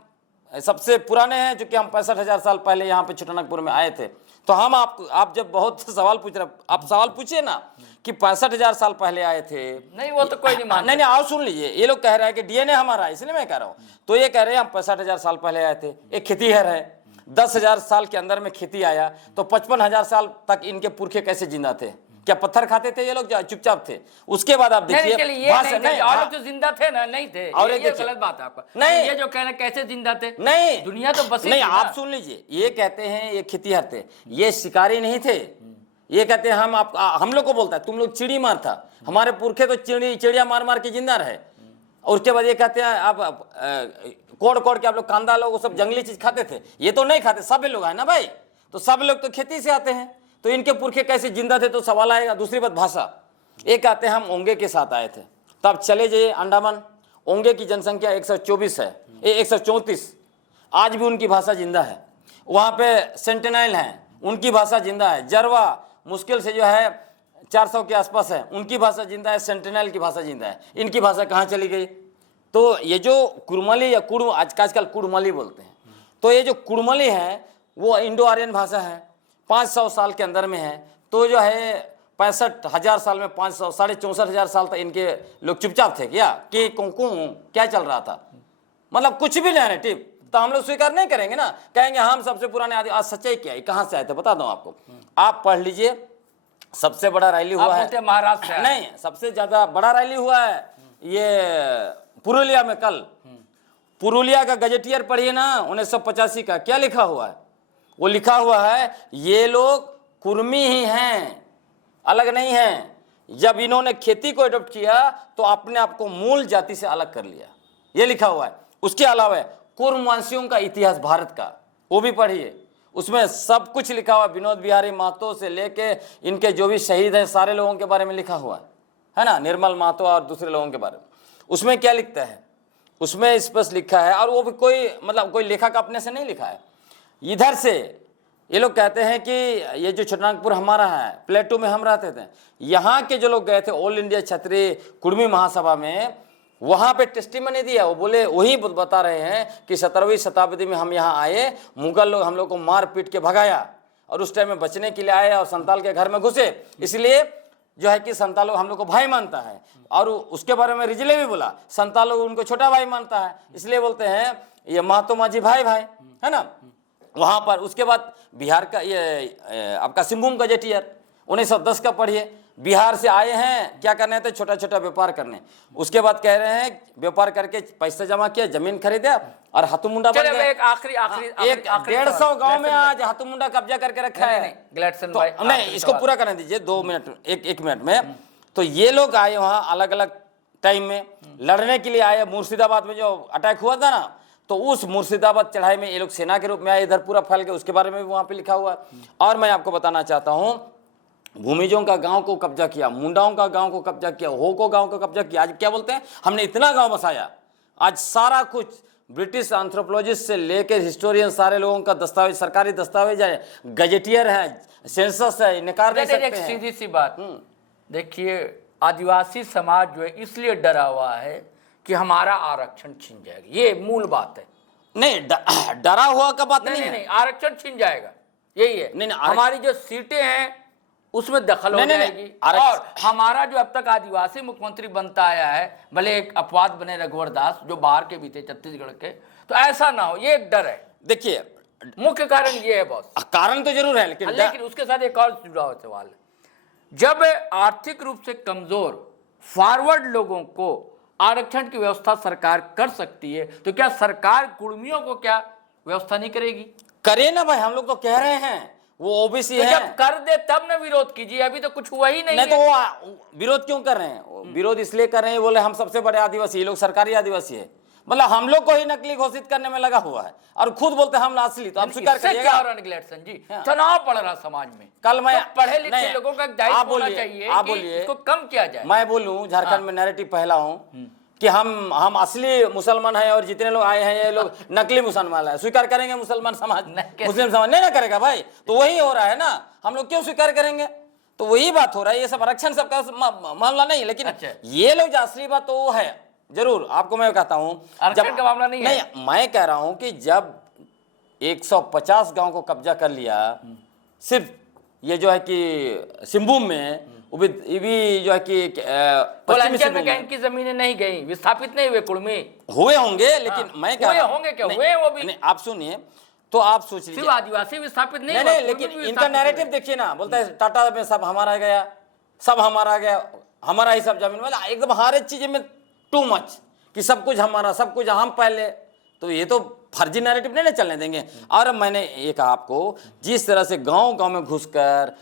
सबसे पुराने हैं, जो कि हम 65,000 साल पहले यहाँ पे छोटानागपुर में आए थे। तो हम आप जब बहुत सवाल पूछ रहे, आप सवाल पूछिए ना कि 65,000 साल पहले आए थे। नहीं, वो तो कोई नहीं मानता। नहीं, आओ सुन लीजिए। ये लोग कह रहे हैं कि डीएनए हमारा है, इसलिए मैं कह रहा हूँ। तो ये कह रहे हैं हम 65,000 साल पहले आए थे। एक खेतीहर है, 10,000 साल के अंदर में खेती आया, तो 55,000 साल तक इनके पुरखे कैसे जिंदा थे? क्या पत्थर खाते थे ये लोग? चुपचाप थे। उसके बाद आप देखिए, और लोग जो जिंदा थे ना, नहीं थे। और ये गलत बात है आपका। नहीं, ये जो कह रहे कैसे जिंदा थे? नहीं, दुनिया तो बसी नहीं, थी ना। आप सुन लीजिए। ये कहते हैं ये खेतीहर थे, ये शिकारी नहीं थे। ये कहते हैं हम लोग को बोलता है तुम लोग चिड़ी मार था, हमारे पुरखे तो चिड़िया मार मार के जिंदा रहे। और उसके बाद ये कहते हैं आप कोड़ कोड़ के आप लोग कांदा लोग सब जंगली चीज खाते थे। ये तो नहीं खाते, सब लोग है ना भाई, तो सब लोग तो खेती से आते हैं, तो इनके पुरखे कैसे जिंदा थे? तो सवाल आएगा। दूसरी बात, भाषा। एक कहते हैं हम ओंगे के साथ आए थे, तब चले जाइए अंडमान, ओंगे की जनसंख्या 124 है, 134। आज भी उनकी भाषा जिंदा है। वहाँ पे सेंटिनल हैं, उनकी भाषा जिंदा है। जरवा मुश्किल से जो है 400 के आसपास है, उनकी भाषा जिंदा है। सेंटिनल की भाषा जिंदा है। इनकी भाषा कहाँ चली गई? तो ये जो कुड़मली या आजकल कुड़मली बोलते हैं, तो ये जो कुड़मली है वो इंडो आर्यन भाषा है, 500 साल के अंदर में है। तो जो है 65,000 साल में 500, 64,500 साल तक इनके लोग चुपचाप थे क्या? कि क्या चल रहा था? मतलब कुछ भी नैरेटिव तो हम लोग स्वीकार नहीं करेंगे ना, कहेंगे हम सबसे पुराने आदि। आज सच्चाई क्या है, कहाँ से आए थे बता दो आपको। आप पढ़ लीजिए, सबसे बड़ा रैली हुआ है महाराष्ट्र से। नहीं, सबसे ज्यादा बड़ा रैली हुआ है ये पुरुलिया में। कल पुरुलिया का गजेटियर पढ़िए ना, 1985 का, क्या लिखा हुआ है? वो लिखा हुआ है ये लोग कुर्मी ही हैं, अलग नहीं हैं। जब इन्होंने खेती को एडॉप्ट किया तो अपने आप को मूल जाति से अलग कर लिया, ये लिखा हुआ है। उसके अलावा कुर्मवंशियों का इतिहास भारत का, वो भी पढ़िए, उसमें सब कुछ लिखा हुआ। विनोद बिहारी महतो से लेके इनके जो भी शहीद हैं सारे लोगों के बारे में लिखा हुआ है ना, निर्मल महतो और दूसरे लोगों के बारे में। उसमें क्या लिखता है? उसमें स्पष्ट लिखा है, और वो भी कोई लेखक अपने से नहीं लिखा है। इधर से ये लोग कहते हैं कि ये जो छोटानागपुर हमारा है, प्लेटू में हम रहते थे, यहाँ के जो लोग गए थे ऑल इंडिया क्षत्रिय कुर्मी महासभा में, वहां पे टेस्टिमनी दिया। वो बोले, वही बता रहे हैं कि 17वीं शताब्दी में हम यहाँ आए, मुगल लोग हम लोग को मार पीट के भगाया और उस टाइम में बचने के लिए आए और संताल के घर में घुसे, इसलिए जो है कि संताल लोग हम लोग को भाई मानता है। और उसके बारे में रिजले भी बोला, संताल लोग उनको छोटा भाई मानता है, इसलिए बोलते हैं ये महातो माझी भाई भाई, है ना। वहां पर उसके बाद बिहार का ये आपका सिंहभूम गजेटियर 1910 का पढ़िए, बिहार से आए हैं क्या करने थे, छोटा छोटा व्यापार करने। उसके बाद कह रहे हैं व्यापार करके पैसे जमा किया, जमीन खरीदा और हाथुमुंडा बन गए। एक आखिरी 150 गांव में आज हाथुमुंडा कब्जा करके रखा है। ग्लैडसन तो भाई, नहीं, इसको पूरा करने दीजिए 2 मिनट, एक मिनट में। तो ये लोग आए वहां अलग अलग टाइम में लड़ने के लिए आए। मुर्शिदाबाद में जो अटैक हुआ था ना, तो उस मुर्शिदाबाद चढ़ाई में ये लोग सेना के रूप में आए, इधर पूरा फैल गए, उसके बारे में भी वहां पे लिखा हुआ है। और मैं आपको बताना चाहता हूं, भूमिजों का गांव को कब्जा किया, मुंडाओं का गांव को कब्जा किया, हो को गांव को कब्जा किया। आज क्या बोलते हैं, हमने इतना गांव बसाया। आज सारा कुछ ब्रिटिश एंथ्रोपोलॉजिस्ट से लेकर हिस्टोरियन, सारे लोगों का दस्तावेज, सरकारी दस्तावेज है, गजेटियर है, सेंसस है, निकाल नहीं सकते हैं। सीधी सी बात, देखिए आदिवासी समाज जो है इसलिए डरा हुआ है कि हमारा आरक्षण छिन जाएगा, ये मूल बात है। नहीं, डरा हुआ का बात नहीं है। नहीं, आरक्षण छिन जाएगा, यही है। नहीं, हमारी जो सीटें हैं उसमें दखल हो जाएगी। और हमारा जो अब तक आदिवासी मुख्यमंत्री बनता आया है, भले एक अपवाद बने रघुवर दास जो बाहर के भी थे छत्तीसगढ़ के, तो ऐसा ना हो, ये एक डर है। देखिए मुख्य कारण ये है बॉस, कारण तो जरूर है, लेकिन उसके साथ एक और जुड़ा हुआ सवाल है। जब आर्थिक रूप से कमजोर फॉरवर्ड लोगों को आरक्षण की व्यवस्था सरकार कर सकती है, तो क्या सरकार कुर्मियों को क्या व्यवस्था नहीं करेगी? करे ना भाई, हम लोग तो कह रहे हैं वो ओबीसी तो है। जब कर दे तब ना विरोध कीजिए, अभी तो कुछ हुआ ही नहीं नहीं है। तो वो विरोध क्यों कर रहे हैं? विरोध इसलिए कर रहे हैं, बोले हम सबसे बड़े आदिवासी, ये लोग सरकारी आदिवासी है, मतलब हम लोग को ही नकली घोषित करने में लगा हुआ है और खुद बोलते हैं हम असली। तो आप स्वीकार करिएगा। क्या हो रहा है ग्लैडसन जी, तनाव पड़ रहा समाज में। कल मैं तो पढ़े लिखे लोगों का दायित्व होना चाहिए आप कि बोलिए, इसको कम किया जाए। मैं बोलूं झारखंड में नैरेटिव पहला हूं कि हम असली मुसलमान हैं और जितने लोग आए हैं ये लोग नकली मुसलमान है। स्वीकार करेंगे मुसलमान समाज, मुस्लिम समाज नहीं ना करेगा भाई। तो वही हो रहा है ना, हम लोग क्यों स्वीकार करेंगे? तो वही बात हो रहा है। ये सब आरक्षण सबका मामला नहीं, लेकिन अच्छा। ये लोग जो असली बात तो वो है जरूर। आपको मैं कहता हूं आरक्षण का मामला नहीं है। मैं कह रहा हूं कि जब 150 गांव को कब्जा कर लिया, सिर्फ ये जो है कि सिंहभूम में, वो भी जो है कि की जमीनें नहीं गई, विस्थापित नहीं हुए, कुर्मी हुए होंगे, लेकिन मैं कह रहा हूं होंगे क्या हुए वो भी। आप सुनिए, तो आप सोच लीजिए, आदिवासी विस्थापित नहीं, नहीं, लेकिन इनका नैरेटिव देखिए ना, बोलता है टाटा में सब हमारा गया, सब हमारा गया, हमारा ही सब जमीन, मतलब एकदम हर एक चीज में टू मच कि सब कुछ हमारा, सब कुछ हम पहले। तो ये तो फर्जी नैरेटिव नहीं चलने देंगे। और मैंने ये कहा आपको, जिस तरह से गांव गांव में घुसकर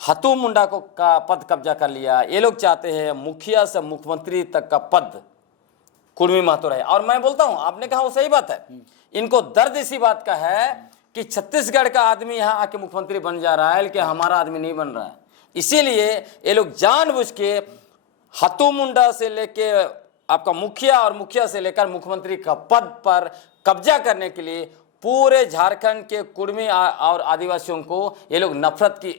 हाथुमुंडा को का पद कब्जा कर लिया, ये लोग चाहते हैं मुखिया से मुख्यमंत्री तक का पद कुर्मी महतो रहे। और मैं बोलता हूं, आपने कहा वो सही बात है, इनको दर्द इसी बात का है कि छत्तीसगढ़ का आदमी यहाँ आके मुख्यमंत्री बन जा रहा है, लेकिन हमारा आदमी नहीं बन रहा है। इसीलिए ये लोग जानबूझ के हाथुमुंडा से लेके आपका मुखिया और मुखिया से लेकर मुख्यमंत्री का पद पर कब्जा करने के लिए पूरे झारखंड के कुर्मी और आदिवासियों को ये लोग नफरत की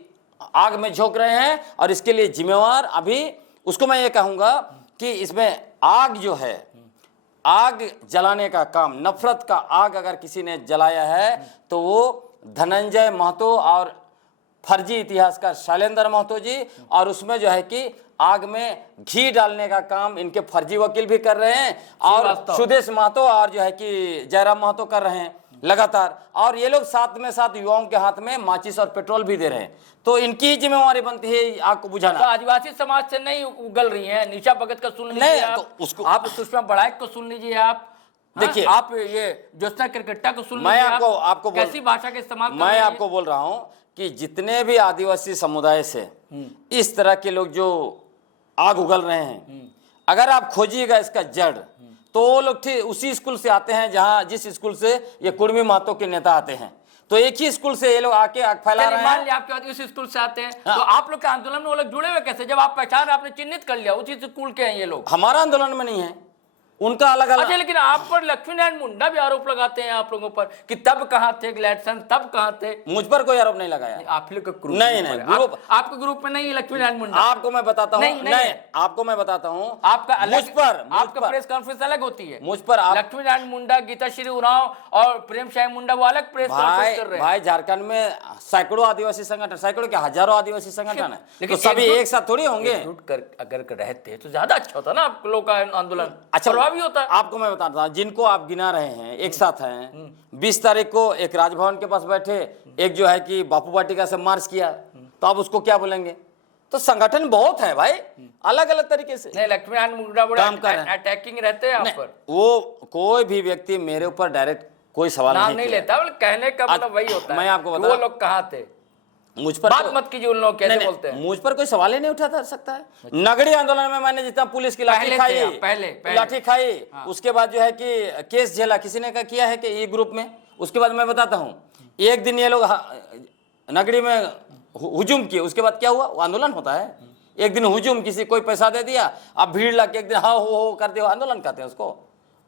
आग में झोंक रहे हैं। और इसके लिए जिम्मेवार अभी उसको मैं ये कहूंगा कि इसमें आग जो है, आग जलाने का काम, नफरत का आग अगर किसी ने जलाया है तो वो धनंजय महतो और फर्जी इतिहासकार शैलेंद्र महतो जी। और उसमें जो है कि आग में घी डालने का काम इनके फर्जी वकील भी कर रहे हैं, और सुदेश महतो और जो है कि जयराम महतो कर रहे हैं लगातार। और ये लोग साथ में साथ युवाओं के हाथ में माचिस और पेट्रोल भी दे रहे हैं। तो इनकी ही जिम्मेवारी बनती है आग को बुझाना। तो आदिवासी समाज से नहीं उगल रही है, निशा भगत का सुन लीजिए आप, तो उसको आप सुषमा बड़ाइक को सुन लीजिए आप, देखिए आप ये ज्योत्सना क्रिकेटा को सुन मैं लीजिए। आपको कैसी भाषा का इस्तेमाल कर मैं रही है? आपको बोल रहा हूं कि जितने भी आदिवासी समुदाय से इस तरह के लोग जो आग उगल रहे हैं, अगर आप खोजिएगा इसका जड़, तो वो लोग ठीक उसी स्कूल से आते हैं जहां जिस स्कूल से ये कुर्मी महतो के नेता आते हैं। तो एक ही स्कूल से ये लोग आके आग फैला रहे हैं। मान लिया आपके उस स्कूल से आते हैं, तो आप लोग के आंदोलन में वो लोग जुड़े हुए कैसे, जब आप पहचान आपने चिन्हित कर लिया उसी स्कूल के हैं ये लोग? हमारा आंदोलन में नहीं है, उनका अलग अलग। अच्छा, लेकिन आप पर लक्ष्मी नारायण मुंडा भी आरोप लगाते हैं आप लोगों पर कि तब कहाँ थे इलेक्शन, तब कहाँ थे। मुझ पर कोई आरोप नहीं लगाया। आप लोग का ग्रुप नहीं, नहीं, ग्रुप आपके ग्रुप में नहीं है लक्ष्मी नारायण मुंडा। आपको मैं बताता हूँ, नहीं, आपको मैं बताता हूँ, आपका अलग, मुझ पर आपका प्रेस कॉन्फ्रेंस अलग होती है। मुझ पर लक्ष्मी नारायण मुंडा, गीता श्री उरांव और प्रेम साय मुंडा वो अलग प्रेस कॉन्फ्रेंस कर रहे हैं। भाई झारखंड में सैकड़ों आदिवासी संगठन, सैकड़ों के हजारों आदिवासी संगठन है, तो सभी एक साथ थोड़ी होंगे। अगर रहते तो ज्यादा अच्छा होता ना, आप लोग का आंदोलन अच्छा प्रभावी होता। आपको मैं बताता हूँ, जिनको आप गिना रहे हैं एक साथ हैं, 20 तारीख को एक राजभवन के पास बैठे, एक जो है कि बापू वाटिका से मार्च किया, तो आप उसको क्या बोलेंगे? तो संगठन बहुत है भाई, अलग अलग तरीके से। नहीं, लक्ष्मी नारायण मुंडा बड़े काम कर रहे हैं। अटैकिंग रहते हैं आप पर। वो कोई भी व्यक्ति मेरे ऊपर डायरेक्ट कोई सवाल नाम नहीं नहीं किया। लेता, बल्कि कहने का मतलब वही होता है। मैं आपको कि बता, वो लोग कहाँ थे, मुझ पर बात मत कीजिए उन लोग कैसे बोलते हैं। मुझ पर कोई सवाल ही नहीं उठा सकता है। नगड़ी आंदोलन में मैंने जितना पुलिस की लाठी पहले खाई, थे आप, पहले। लाठी खाई, उसके बाद जो है कि केस झेला, किसी ने किया है कि ई ग्रुप में। उसके बाद मैं बताता हूँ, एक दिन ये लोग नगड़ी में हुजूम किए, उसके बाद क्या हुआ? वो आंदोलन होता है। एक दिन हुजूम, किसी कोई पैसा दे दिया, अब भीड़ लग के एक दिन हाँ हो कर दिया, आंदोलन कहते हैं उसको।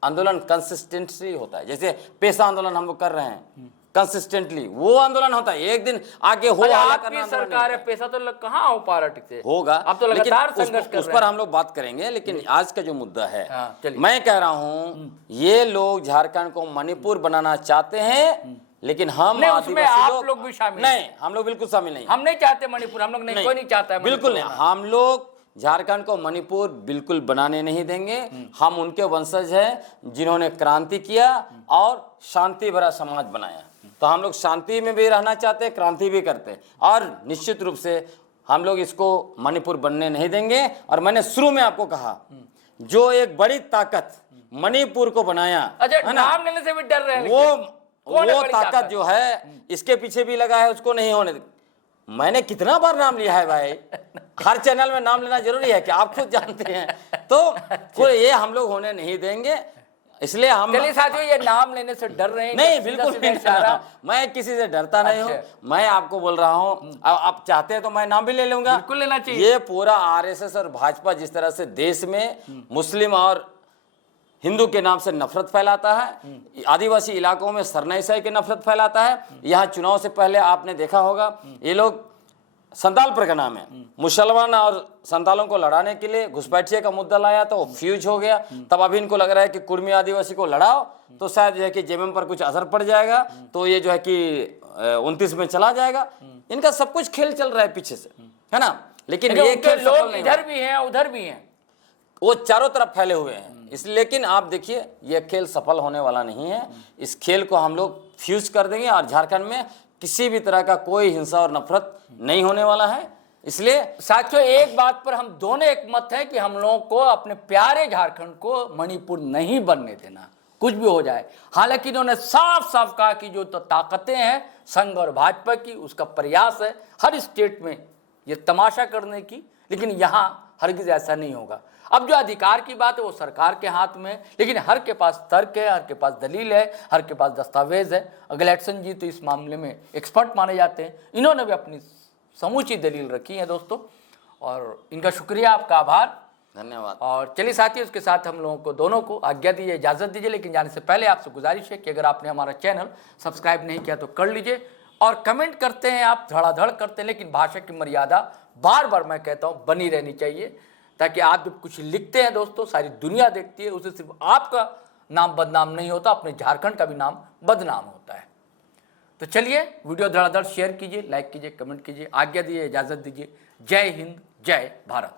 आंदोलन कंसिस्टेंटली होता है, जैसे पेशा आंदोलन हम लोग कर रहे हैं कंसिस्टेंटली, वो आंदोलन होता है। एक दिन आगे हो आपकी सरकार है, पैसा तो कहाँ हो पा रहा है होगा, अब तो लगातार संघर्ष कर उस पर हम लोग बात करेंगे। लेकिन आज का जो मुद्दा है, चलिए। मैं कह रहा हूँ ये लोग झारखंड को मणिपुर बनाना चाहते हैं, लेकिन हम नहीं, उसमें आदिवासी आप लोग भी शामिल नहीं, हम लोग बिल्कुल शामिल नहीं। हम नहीं चाहते मणिपुर, हम लोग नहीं, कोई नहीं चाहता है बिल्कुल नहीं। हम लोग झारखंड को मणिपुर बिल्कुल बनाने नहीं देंगे। हम उनके वंशज हैं जिन्होंने क्रांति किया और शांति भरा समाज बनाया, तो हम लोग शांति में भी रहना चाहते हैं, क्रांति भी करते हैं, और निश्चित रूप से हम लोग इसको मणिपुर बनने नहीं देंगे। और मैंने शुरू में आपको कहा, जो एक बड़ी ताकत मणिपुर को बनाया, अच्छा, नाम लेने से भी डर रहे हैं, वो ताकत जो है इसके पीछे भी लगा है, उसको नहीं होने। मैंने कितना बार नाम लिया है भाई, हर चैनल में नाम लेना जरूरी है कि आप खुद जानते हैं। तो कोई ये हम लोग होने नहीं देंगे, इसलिए हम। चलिए साथियों, ये नाम लेने से डर रहे हैं? नहीं, बिल्कुल नहीं, मैं किसी से डरता नहीं हूँ। मैं आपको बोल रहा हूँ, आप चाहते हैं तो मैं नाम भी ले लूंगा, बिल्कुल लेना चाहिए। ये पूरा आरएसएस और भाजपा जिस तरह से देश में मुस्लिम और हिंदू के नाम से नफरत फैलाता है, आदिवासी इलाकों में सरनाईसाई की नफरत फैलाता है। यहाँ चुनाव से पहले आपने देखा होगा, ये लोग संताल परगना में मुसलमान और संतालों को लड़ाने के लिए घुसपैठिए का मुद्दा लाया, तो फ्यूज हो गया। तब अभी इनको लग रहा है कि कुर्मी आदिवासी को लड़ाओ तो शायद जो है कि जेएमएम पर कुछ असर पड़ जाएगा, तो ये जो है कि 29 में चला जाएगा। इनका सब कुछ खेल चल रहा है पीछे से, है ना। लेकिन ये खेल लोग इधर भी हैं उधर भी हैं, वो चारों तरफ फैले हुए हैं। इसलिए लेकिन आप देखिए, ये खेल सफल होने वाला नहीं है। इस खेल को हम लोग फ्यूज कर देंगे और झारखंड में किसी भी तरह का कोई हिंसा और नफरत नहीं होने वाला है। इसलिए साथियों, एक बात पर हम दोनों एक मत हैं कि हम लोगों को अपने प्यारे झारखंड को मणिपुर नहीं बनने देना, कुछ भी हो जाए। हालांकि इन्होंने साफ साफ कहा कि जो तो ताकतें हैं संघ और भाजपा की, उसका प्रयास है हर स्टेट में ये तमाशा करने की, लेकिन यहाँ हरगिज ऐसा नहीं होगा। अब जो अधिकार की बात है वो सरकार के हाथ में है, लेकिन हर के पास तर्क है, हर के पास दलील है, हर के पास दस्तावेज है। गैलेक्सन जी तो इस मामले में एक्सपर्ट माने जाते हैं, इन्होंने भी अपनी समूची दलील रखी है दोस्तों, और इनका शुक्रिया, आपका आभार, धन्यवाद। और चलिए साथियों, उसके साथ हम लोगों को दोनों को आज्ञा दीजिए, इजाज़त दीजिए। लेकिन जाने से पहले आपसे गुजारिश है कि अगर आपने हमारा चैनल सब्सक्राइब नहीं किया तो कर लीजिए, और कमेंट करते हैं आप, धड़ाधड़ करते हैं, लेकिन भाषा की मर्यादा बार बार मैं कहता हूँ बनी रहनी चाहिए, ताकि आप जब कुछ लिखते हैं दोस्तों, सारी दुनिया देखती है, उससे सिर्फ आपका नाम बदनाम नहीं होता, अपने झारखंड का भी नाम बदनाम होता है। तो चलिए, वीडियो धड़ाधड़ शेयर कीजिए, लाइक कीजिए, कमेंट कीजिए, आज्ञा दीजिए, इजाज़त दीजिए। जय हिंद, जय भारत।